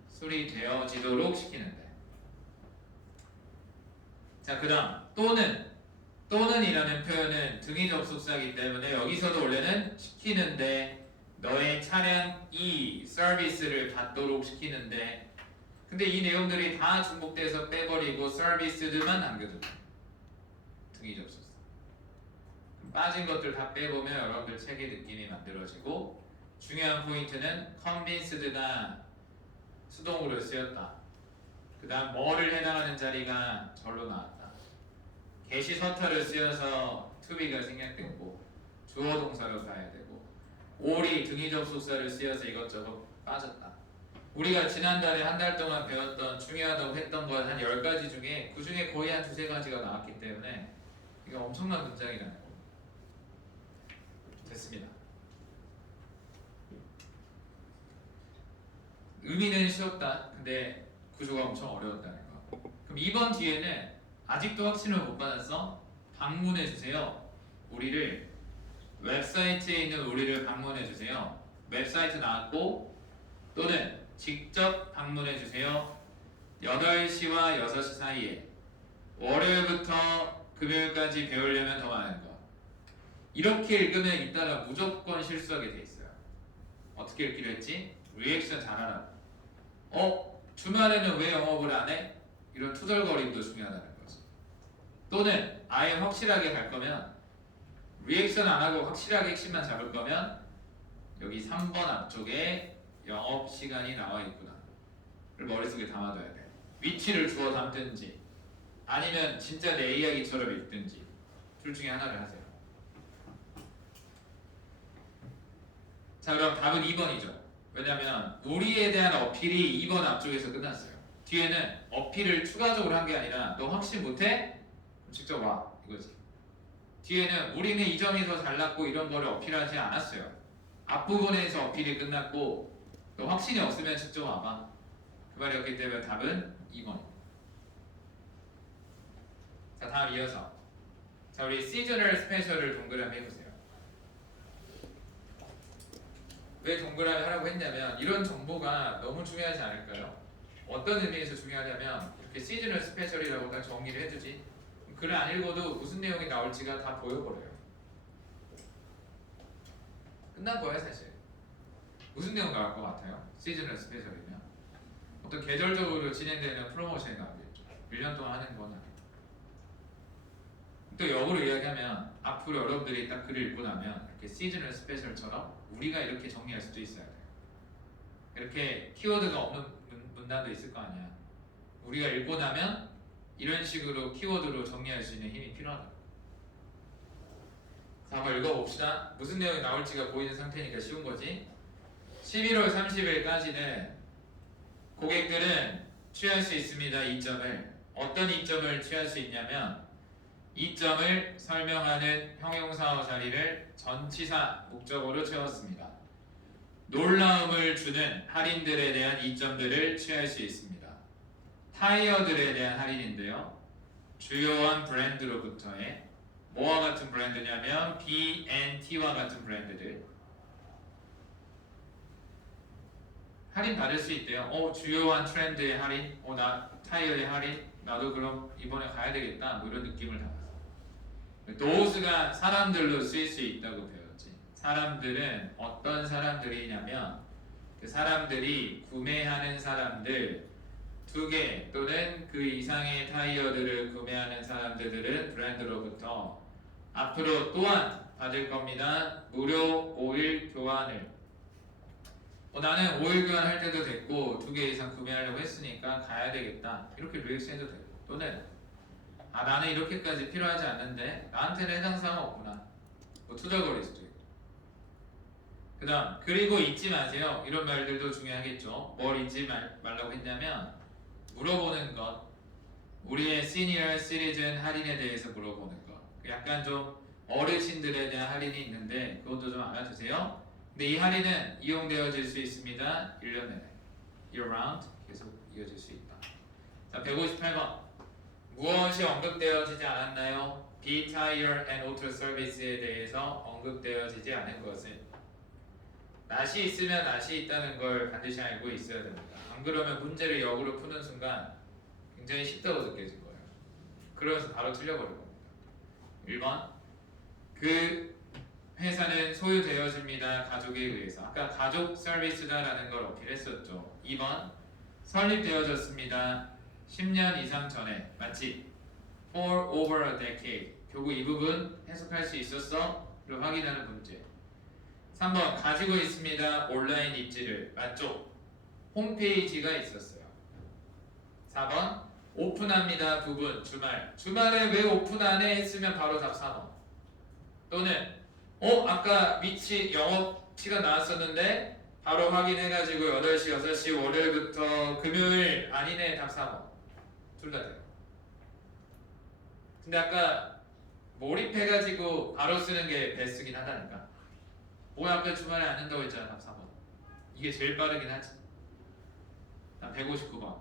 수리되어지도록 시키는데. 자, 그 다음 또는이라는 표현은 등위 접속사이기 때문에 여기서도 원래는 시키는데 너의 차량이 서비스를 받도록 시키는데 근데 이 내용들이 다 중복돼서 빼버리고 서비스드만 남겨두고 등위 접속사 빠진 것들 다 빼보면 여러분들 책의 느낌이 만들어지고 중요한 포인트는 convinced가 수동으로 쓰였다. 그 다음 뭐를 해당하는 자리가 절로 나왔다. get이 서터를 쓰여서 to be가 생략되고 주어 동사로 가야 되고 all이 등위 접속사를 쓰여서 이것저것 빠졌다. 우리가 지난달에 한 달 동안 배웠던 중요하다고 했던 것 한 10가지 중에 그 중에 거의 한 2-3가지가 나왔기 때문에 이게 엄청난 문장이라는 거. 됐습니다. 의미는 쉬웠다. 근데 구조가 엄청 어려웠다는 거. 그럼 2번 뒤에는 아직도 확신을 못 받았어? 방문해 주세요. 우리를 웹사이트에 있는 우리를 방문해 주세요. 웹사이트 나왔고 또는 직접 방문해 주세요. 8시와 6시 사이에 월요일부터 금요일까지 배우려면 더 많은 거. 이렇게 읽으면 이따가 무조건 실수하게 돼 있어요. 어떻게 읽기로 했지? 리액션 잘하라고. 주말에는 왜 영업을 안 해? 이런 투덜거림도 중요하다는 거지. 또는 아예 확실하게 갈 거면 리액션 안 하고 확실하게 핵심만 잡을 거면 여기 3번 앞쪽에 영업 시간이 나와 있구나. 를 머릿속에 담아둬야 돼. 위치를 주워 담든지 아니면 진짜 내 이야기처럼 읽든지 둘 중에 하나를 하세요. 자, 그럼 답은 2번이죠. 왜냐면 우리에 대한 어필이 2번 앞쪽에서 끝났어요. 뒤에는 어필을 추가적으로 한 게 아니라 너 확신 못해? 그럼 직접 와 이거지. 뒤에는 우리는 이 점이 더 잘났고 이런 거를 어필하지 않았어요. 앞부분에서 어필이 끝났고 너 확신이 없으면 직접 와봐. 그 말이었기 때문에 답은 2번. 자, 다음 이어서 자, 우리 시즈널 스페셜을 동그라미 해보세요. 왜 동그라미 하라고 했냐면 이런 정보가 너무 중요하지 않을까요? 어떤 의미에서 중요하냐면 이렇게 시즈널 스페셜이라고 딱 정의를 해주지 글을 안 읽어도 무슨 내용이 나올지가 다 보여버려요. 끝난 거예요 사실. 무슨 내용 나올 것 같아요? 시즈널 스페셜이면 어떤 계절적으로 진행되는 프로모션이 나오겠죠. 1년 동안 하는 건 아니고. 또 역으로 이야기하면 앞으로 여러분들이 딱 글을 읽고 나면 이렇게 시즈널 스페셜처럼 우리가 이렇게 정리할 수도 있어야 돼요. 이렇게 키워드가 없는 문단도 있을 거 아니야. 우리가 읽고 나면 이런 식으로 키워드로 정리할 수 있는 힘이 필요하다. 자, 한번 읽어봅시다. 무슨 내용이 나올지가 보이는 상태니까 쉬운 거지. 11월 30일까지는 고객들은 취할 수 있습니다. 이점을 어떤 이점을 취할 수 있냐면 이점을 설명하는 형용사어 자리를 전치사 목적어로 채웠습니다. 놀라움을 주는 할인들에 대한 이점들을 취할 수 있습니다. 타이어들에 대한 할인인데요. 주요한 브랜드로부터의 뭐와 같은 브랜드냐면 B&T와 같은 브랜드들 할인 받을 수 있대요. 주요한 트렌드의 할인, 나 타이어의 할인, 나도 그럼 이번에 가야 되겠다. 뭐 이런 느낌을 담았어. those가 사람들로 쓰일 수 있다고 배웠지. 사람들은 어떤 사람들이냐면 그 사람들이 구매하는 사람들 2개 또는 그 이상의 타이어들을 구매하는 사람들은 브랜드로부터 앞으로 또한 받을 겁니다. 무료 오일 교환을. 나는 오일 교환할 때도 됐고 2개 이상 구매하려고 했으니까 가야 되겠다. 이렇게 리액션 해도 되고 또는 나는 이렇게까지 필요하지 않는데 나한테는 해당 사항 없구나. 뭐 투덜거릴 수도 있고. 그 다음 그리고 잊지 마세요. 이런 말들도 중요하겠죠. 뭘 잊지 말라고 했냐면 물어보는 것. 우리의 시니어 시리즌 할인에 대해서 물어보는 것. 약간 좀 어르신들에 대한 할인이 있는데 그것도 좀 알아두세요. 근데 이 할인은 이용되어질 수 있습니다. 1년 내내. year round 계속 이어질 수 있다. 자, 158번. 무엇이 언급되어지지 않았나요? B-Tire and Auto Service에 대해서 언급되어지지 않은 것은 낫이 있으면 낫이 있다는 걸 반드시 알고 있어야 됩니다. 안 그러면 문제를 역으로 푸는 순간 굉장히 쉽다고 느껴질 거예요. 그러면서 바로 틀려버릴 겁니다. 1번 그 회사는 소유되어집니다. 가족에 의해서. 아까 가족 서비스다라는 걸 어필했었죠. 2번 설립되어졌습니다. 10년 이상 전에. 맞지? For over a decade. 결국 이 부분 해석할 수 있었어? 를 확인하는 문제. 3번 가지고 있습니다. 온라인 입지를. 맞죠? 홈페이지가 있었어요. 4번 오픈합니다. 부분 주말. 주말에 왜 오픈 안 해? 했으면 바로 답 4번. 또는 아까 위치 영업 시간 나왔었는데 바로 확인해가지고 8시, 6시 월요일부터 금요일 아니네. 답 4번. 둘 다 돼요. 근데 아까 몰입해가지고 바로 쓰는 게 베스트긴 하다니까. 아까 주말에 안 된다고 했잖아. 답 4번. 이게 제일 빠르긴 하지. 159번.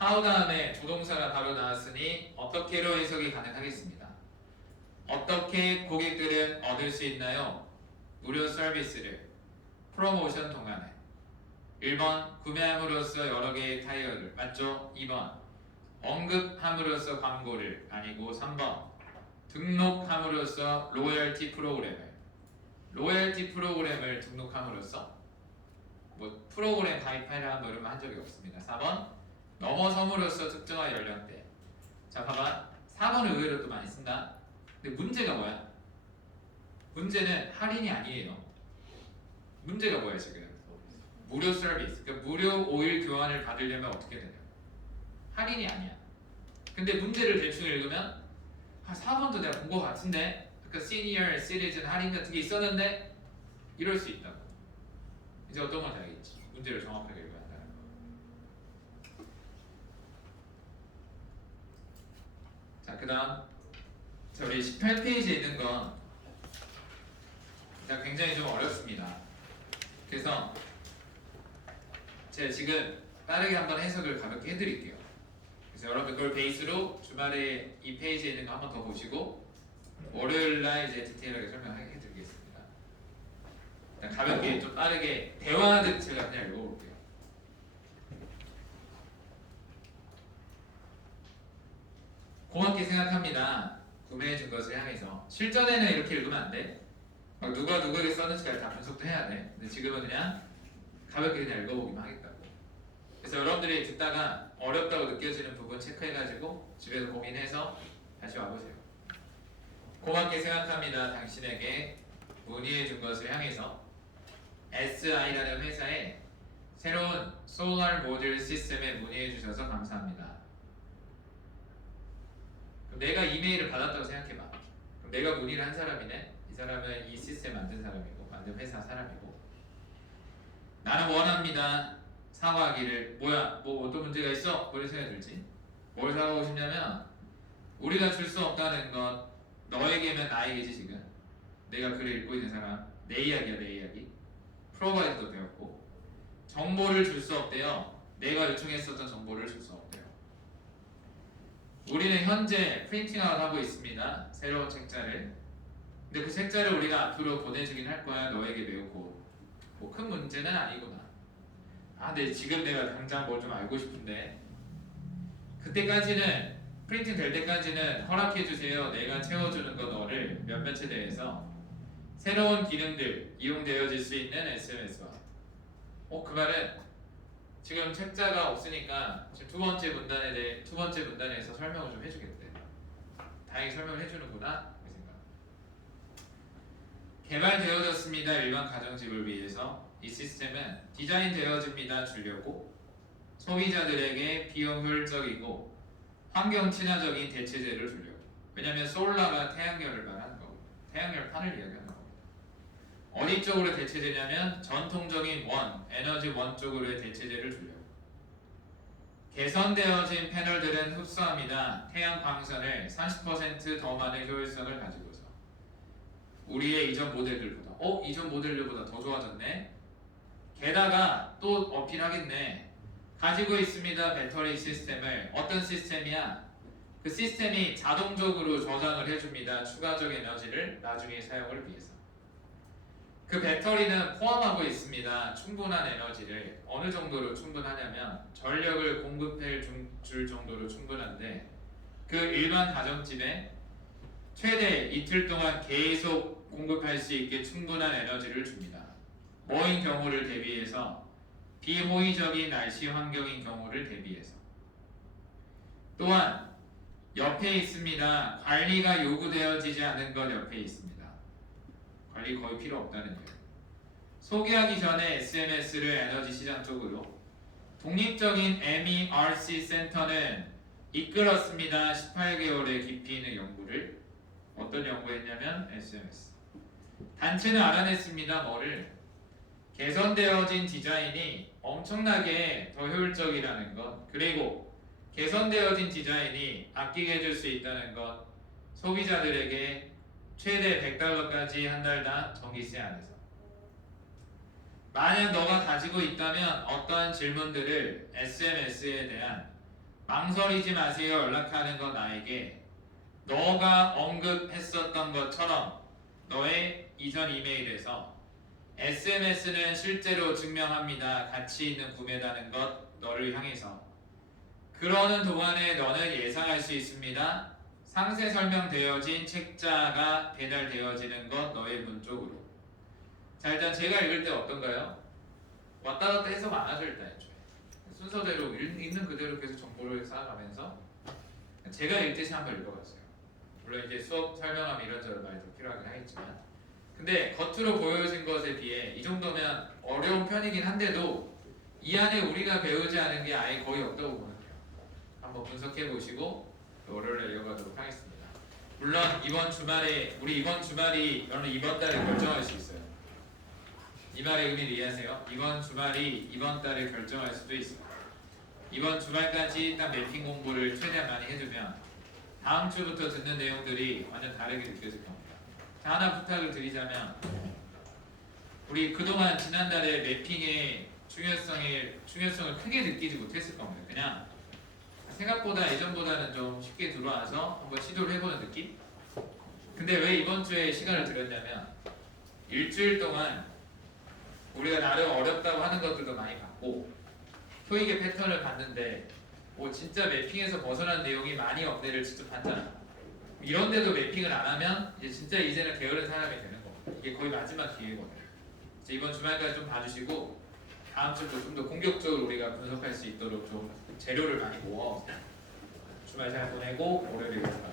how 다음에 조동사가 바로 나왔으니 어떻게로 해석이 가능하겠습니다. 어떻게 고객들은 얻을 수 있나요? 무료 서비스를. 프로모션 동안에. 1번 구매함으로써 여러 개의 타이어를. 맞죠? 2번 언급함으로써 광고를. 아니고 3번 등록함으로써 로열티 프로그램을. 로열티 프로그램을 등록함으로써 뭐 프로그램 가입해라 뭐 이런 거 한 적이 없습니다. 4번 넘어섬으로써 특정한 연령대. 자 봐봐 4번을 의외로 또 많이 쓴다. 근데 문제가 뭐야? 문제는 할인이 아니에요. 문제가 뭐야 지금? 무료 서비스. 그러니까 무료 오일 교환을 받으려면 어떻게 되냐? 할인이 아니야. 근데 문제를 대충 읽으면 4번도 내가 본 거 같은데 그러니까 시니어 시리즌 할인 같은 게 있었는데 이럴 수 있다고. 이제 어떤 건지 알겠지? 문제를 정확하게 읽어야 한다는 거. 자, 그 다음 자, 우리 18페이지에 있는 건 일단 굉장히 좀 어렵습니다. 그래서 제가 지금 빠르게 한번 해석을 가볍게 해드릴게요. 그래서 여러분 그걸 베이스로 주말에 이 페이지에 있는 거 한번 더 보시고 월요일날 이제 디테일하게 설명해드리겠습니다. 일단 가볍게 좀 빠르게 대화하듯 제가 그냥 읽어볼게요. 고맙게 생각합니다. 구매해준 것을 향해서 실전에는 이렇게 읽으면 안 돼. 막 누가 누구에게 썼는지까지 다 분석도 해야 돼. 근데 지금은 그냥 가볍게 그냥 읽어보기만 하겠다고. 그래서 여러분들이 듣다가 어렵다고 느껴지는 부분 체크해가지고 집에서 고민해서 다시 와보세요. 고맙게 생각합니다. 당신에게 문의해준 것을 향해서 SI라는 회사에 새로운 솔라 모듈 시스템에 문의해주셔서 감사합니다. 그럼 내가 이메일을 받았다고 생각해봐. 그럼 내가 문의를 한 사람이네. 이 사람은 이 시스템 만든 사람이고 만든 회사 사람이고 나는 원합니다. 사과하기를 뭐야 뭐 어떤 문제가 있어? 뭐 이런 생각이 들지? 뭘 사과하고 싶냐면 우리가 줄 수 없다는 것 너에게면 나에게지 지금 내가 글을 읽고 있는 사람 내 이야기야 내 이야기 프로바이드도 배웠고 정보를 줄 수 없대요. 내가 요청했었던 정보를 줄 수 없대요. 우리는 현재 프린팅아웃 하고 있습니다. 새로운 책자를. 근데 그 책자를 우리가 앞으로 보내주긴 할 거야. 너에게 매우 곧. 뭐 큰 문제는 아니구나. 아, 근데 지금 내가 당장 뭘 좀 알고 싶은데 그때까지는 프린팅 될 때까지는 허락해 주세요. 내가 채워주는 거 너를 몇몇에 대해서 새로운 기능들 이용되어질 수 있는 SMS와 그 말은 지금 책자가 없으니까 지금 두 번째 문단에서 설명을 좀 해주겠대. 다행히 설명을 해주는구나 그 생각. 개발되어졌습니다. 일반 가정집을 위해서 이 시스템은 디자인되어집니다. 주려고 소비자들에게 비용 효율적이고 환경 친화적인 대체제를 주려고. 왜냐하면 솔라가 태양열을 말하는 거고 태양열 판을 이야기하는 거고. 어디 쪽으로 대체제냐면 전통적인 에너지 원 쪽으로의 대체제를 주려고. 개선되어진 패널들은 흡수합니다. 태양 광선을 30% 더 많은 효율성을 가지고서 우리의 이전 모델들보다 이전 모델들보다 더 좋아졌네. 게다가 또 어필하겠네. 가지고 있습니다. 배터리 시스템을. 어떤 시스템이야? 그 시스템이 자동적으로 저장을 해줍니다. 추가적 에너지를 나중에 사용을 위해서. 그 배터리는 포함하고 있습니다. 충분한 에너지를. 어느 정도로 충분하냐면 전력을 공급해 줄 정도로 충분한데 그 일반 가정집에 최대 이틀 동안 계속 공급할 수 있게 충분한 에너지를 줍니다. 뭐인 경우를 대비해서 비호의적인 날씨 환경인 경우를 대비해서. 또한 옆에 있습니다. 관리가 요구되어지지 않은 것 옆에 있습니다. 관리 거의 필요 없다는 얘기. 소개하기 전에 SMS를 에너지 시장 쪽으로 독립적인 MERC 센터는 이끌었습니다. 18개월의 깊이 있는 연구를. 어떤 연구했냐면 SMS. 단체는 알아냈습니다. 뭐를? 개선되어진 디자인이 엄청나게 더 효율적이라는 것, 그리고 개선되어진 디자인이 아끼게 해줄 수 있다는 것, 소비자들에게 최대 $100까지 한 달당 전기세 안에서. 만약 너가 가지고 있다면 어떠한 질문들을 SMS에 대한 망설이지 마세요. 연락하는 것 나에게 너가 언급했었던 것처럼 너의 이전 이메일에서 SMS는 실제로 증명합니다. 가치 있는 구매다는 것 너를 향해서. 그러는 동안에 너는 예상할 수 있습니다. 상세 설명되어진 책자가 배달되어지는 것 너의 문 쪽으로. 자, 일단 제가 읽을 때 어떤가요? 왔다 갔다 해석 안 하죠 일단 애초에. 순서대로 있는 그대로 계속 정보를 쌓아가면서 제가 읽듯이 한번 읽어봤어요. 물론 이제 수업 설명하면 이런저런 말이 좀 필요하긴 하겠지만, 근데 겉으로 보여진 것에 비해 이 정도면 어려운 편이긴 한데도 이 안에 우리가 배우지 않은 게 아예 거의 없다고 보면 돼요. 한번 분석해 보시고 월요일에 이어가도록 하겠습니다. 물론 이번 주말이 여러분 이번 달에 결정할 수 있어요. 이 말의 의미를 이해하세요? 이번 주말이 이번 달에 결정할 수도 있어요. 이번 주말까지 일단 매핑 공부를 최대한 많이 해두면 다음 주부터 듣는 내용들이 완전 다르게 느껴질 겁니다. 자, 하나 부탁을 드리자면, 우리 그동안 지난달에 매핑의 중요성을 크게 느끼지 못했을 겁니다. 그냥 생각보다 예전보다는 좀 쉽게 들어와서 한번 시도를 해보는 느낌? 근데 왜 이번 주에 시간을 들였냐면, 일주일 동안 우리가 나름 어렵다고 하는 것들도 많이 봤고 토익의 패턴을 봤는데 진짜 매핑에서 벗어난 내용이 많이 없네를 직접 봤잖아. 이런데도 매핑을 안 하면 이제는 게으른 사람이 되는 겁니다. 이게 거의 마지막 기회거든요. 그래서 이번 주말까지 좀 봐주시고 다음 주도 좀 더 공격적으로 우리가 분석할 수 있도록 좀 재료를 많이 모아오세요. 주말 잘 보내고 월요일에 뵙겠습니다.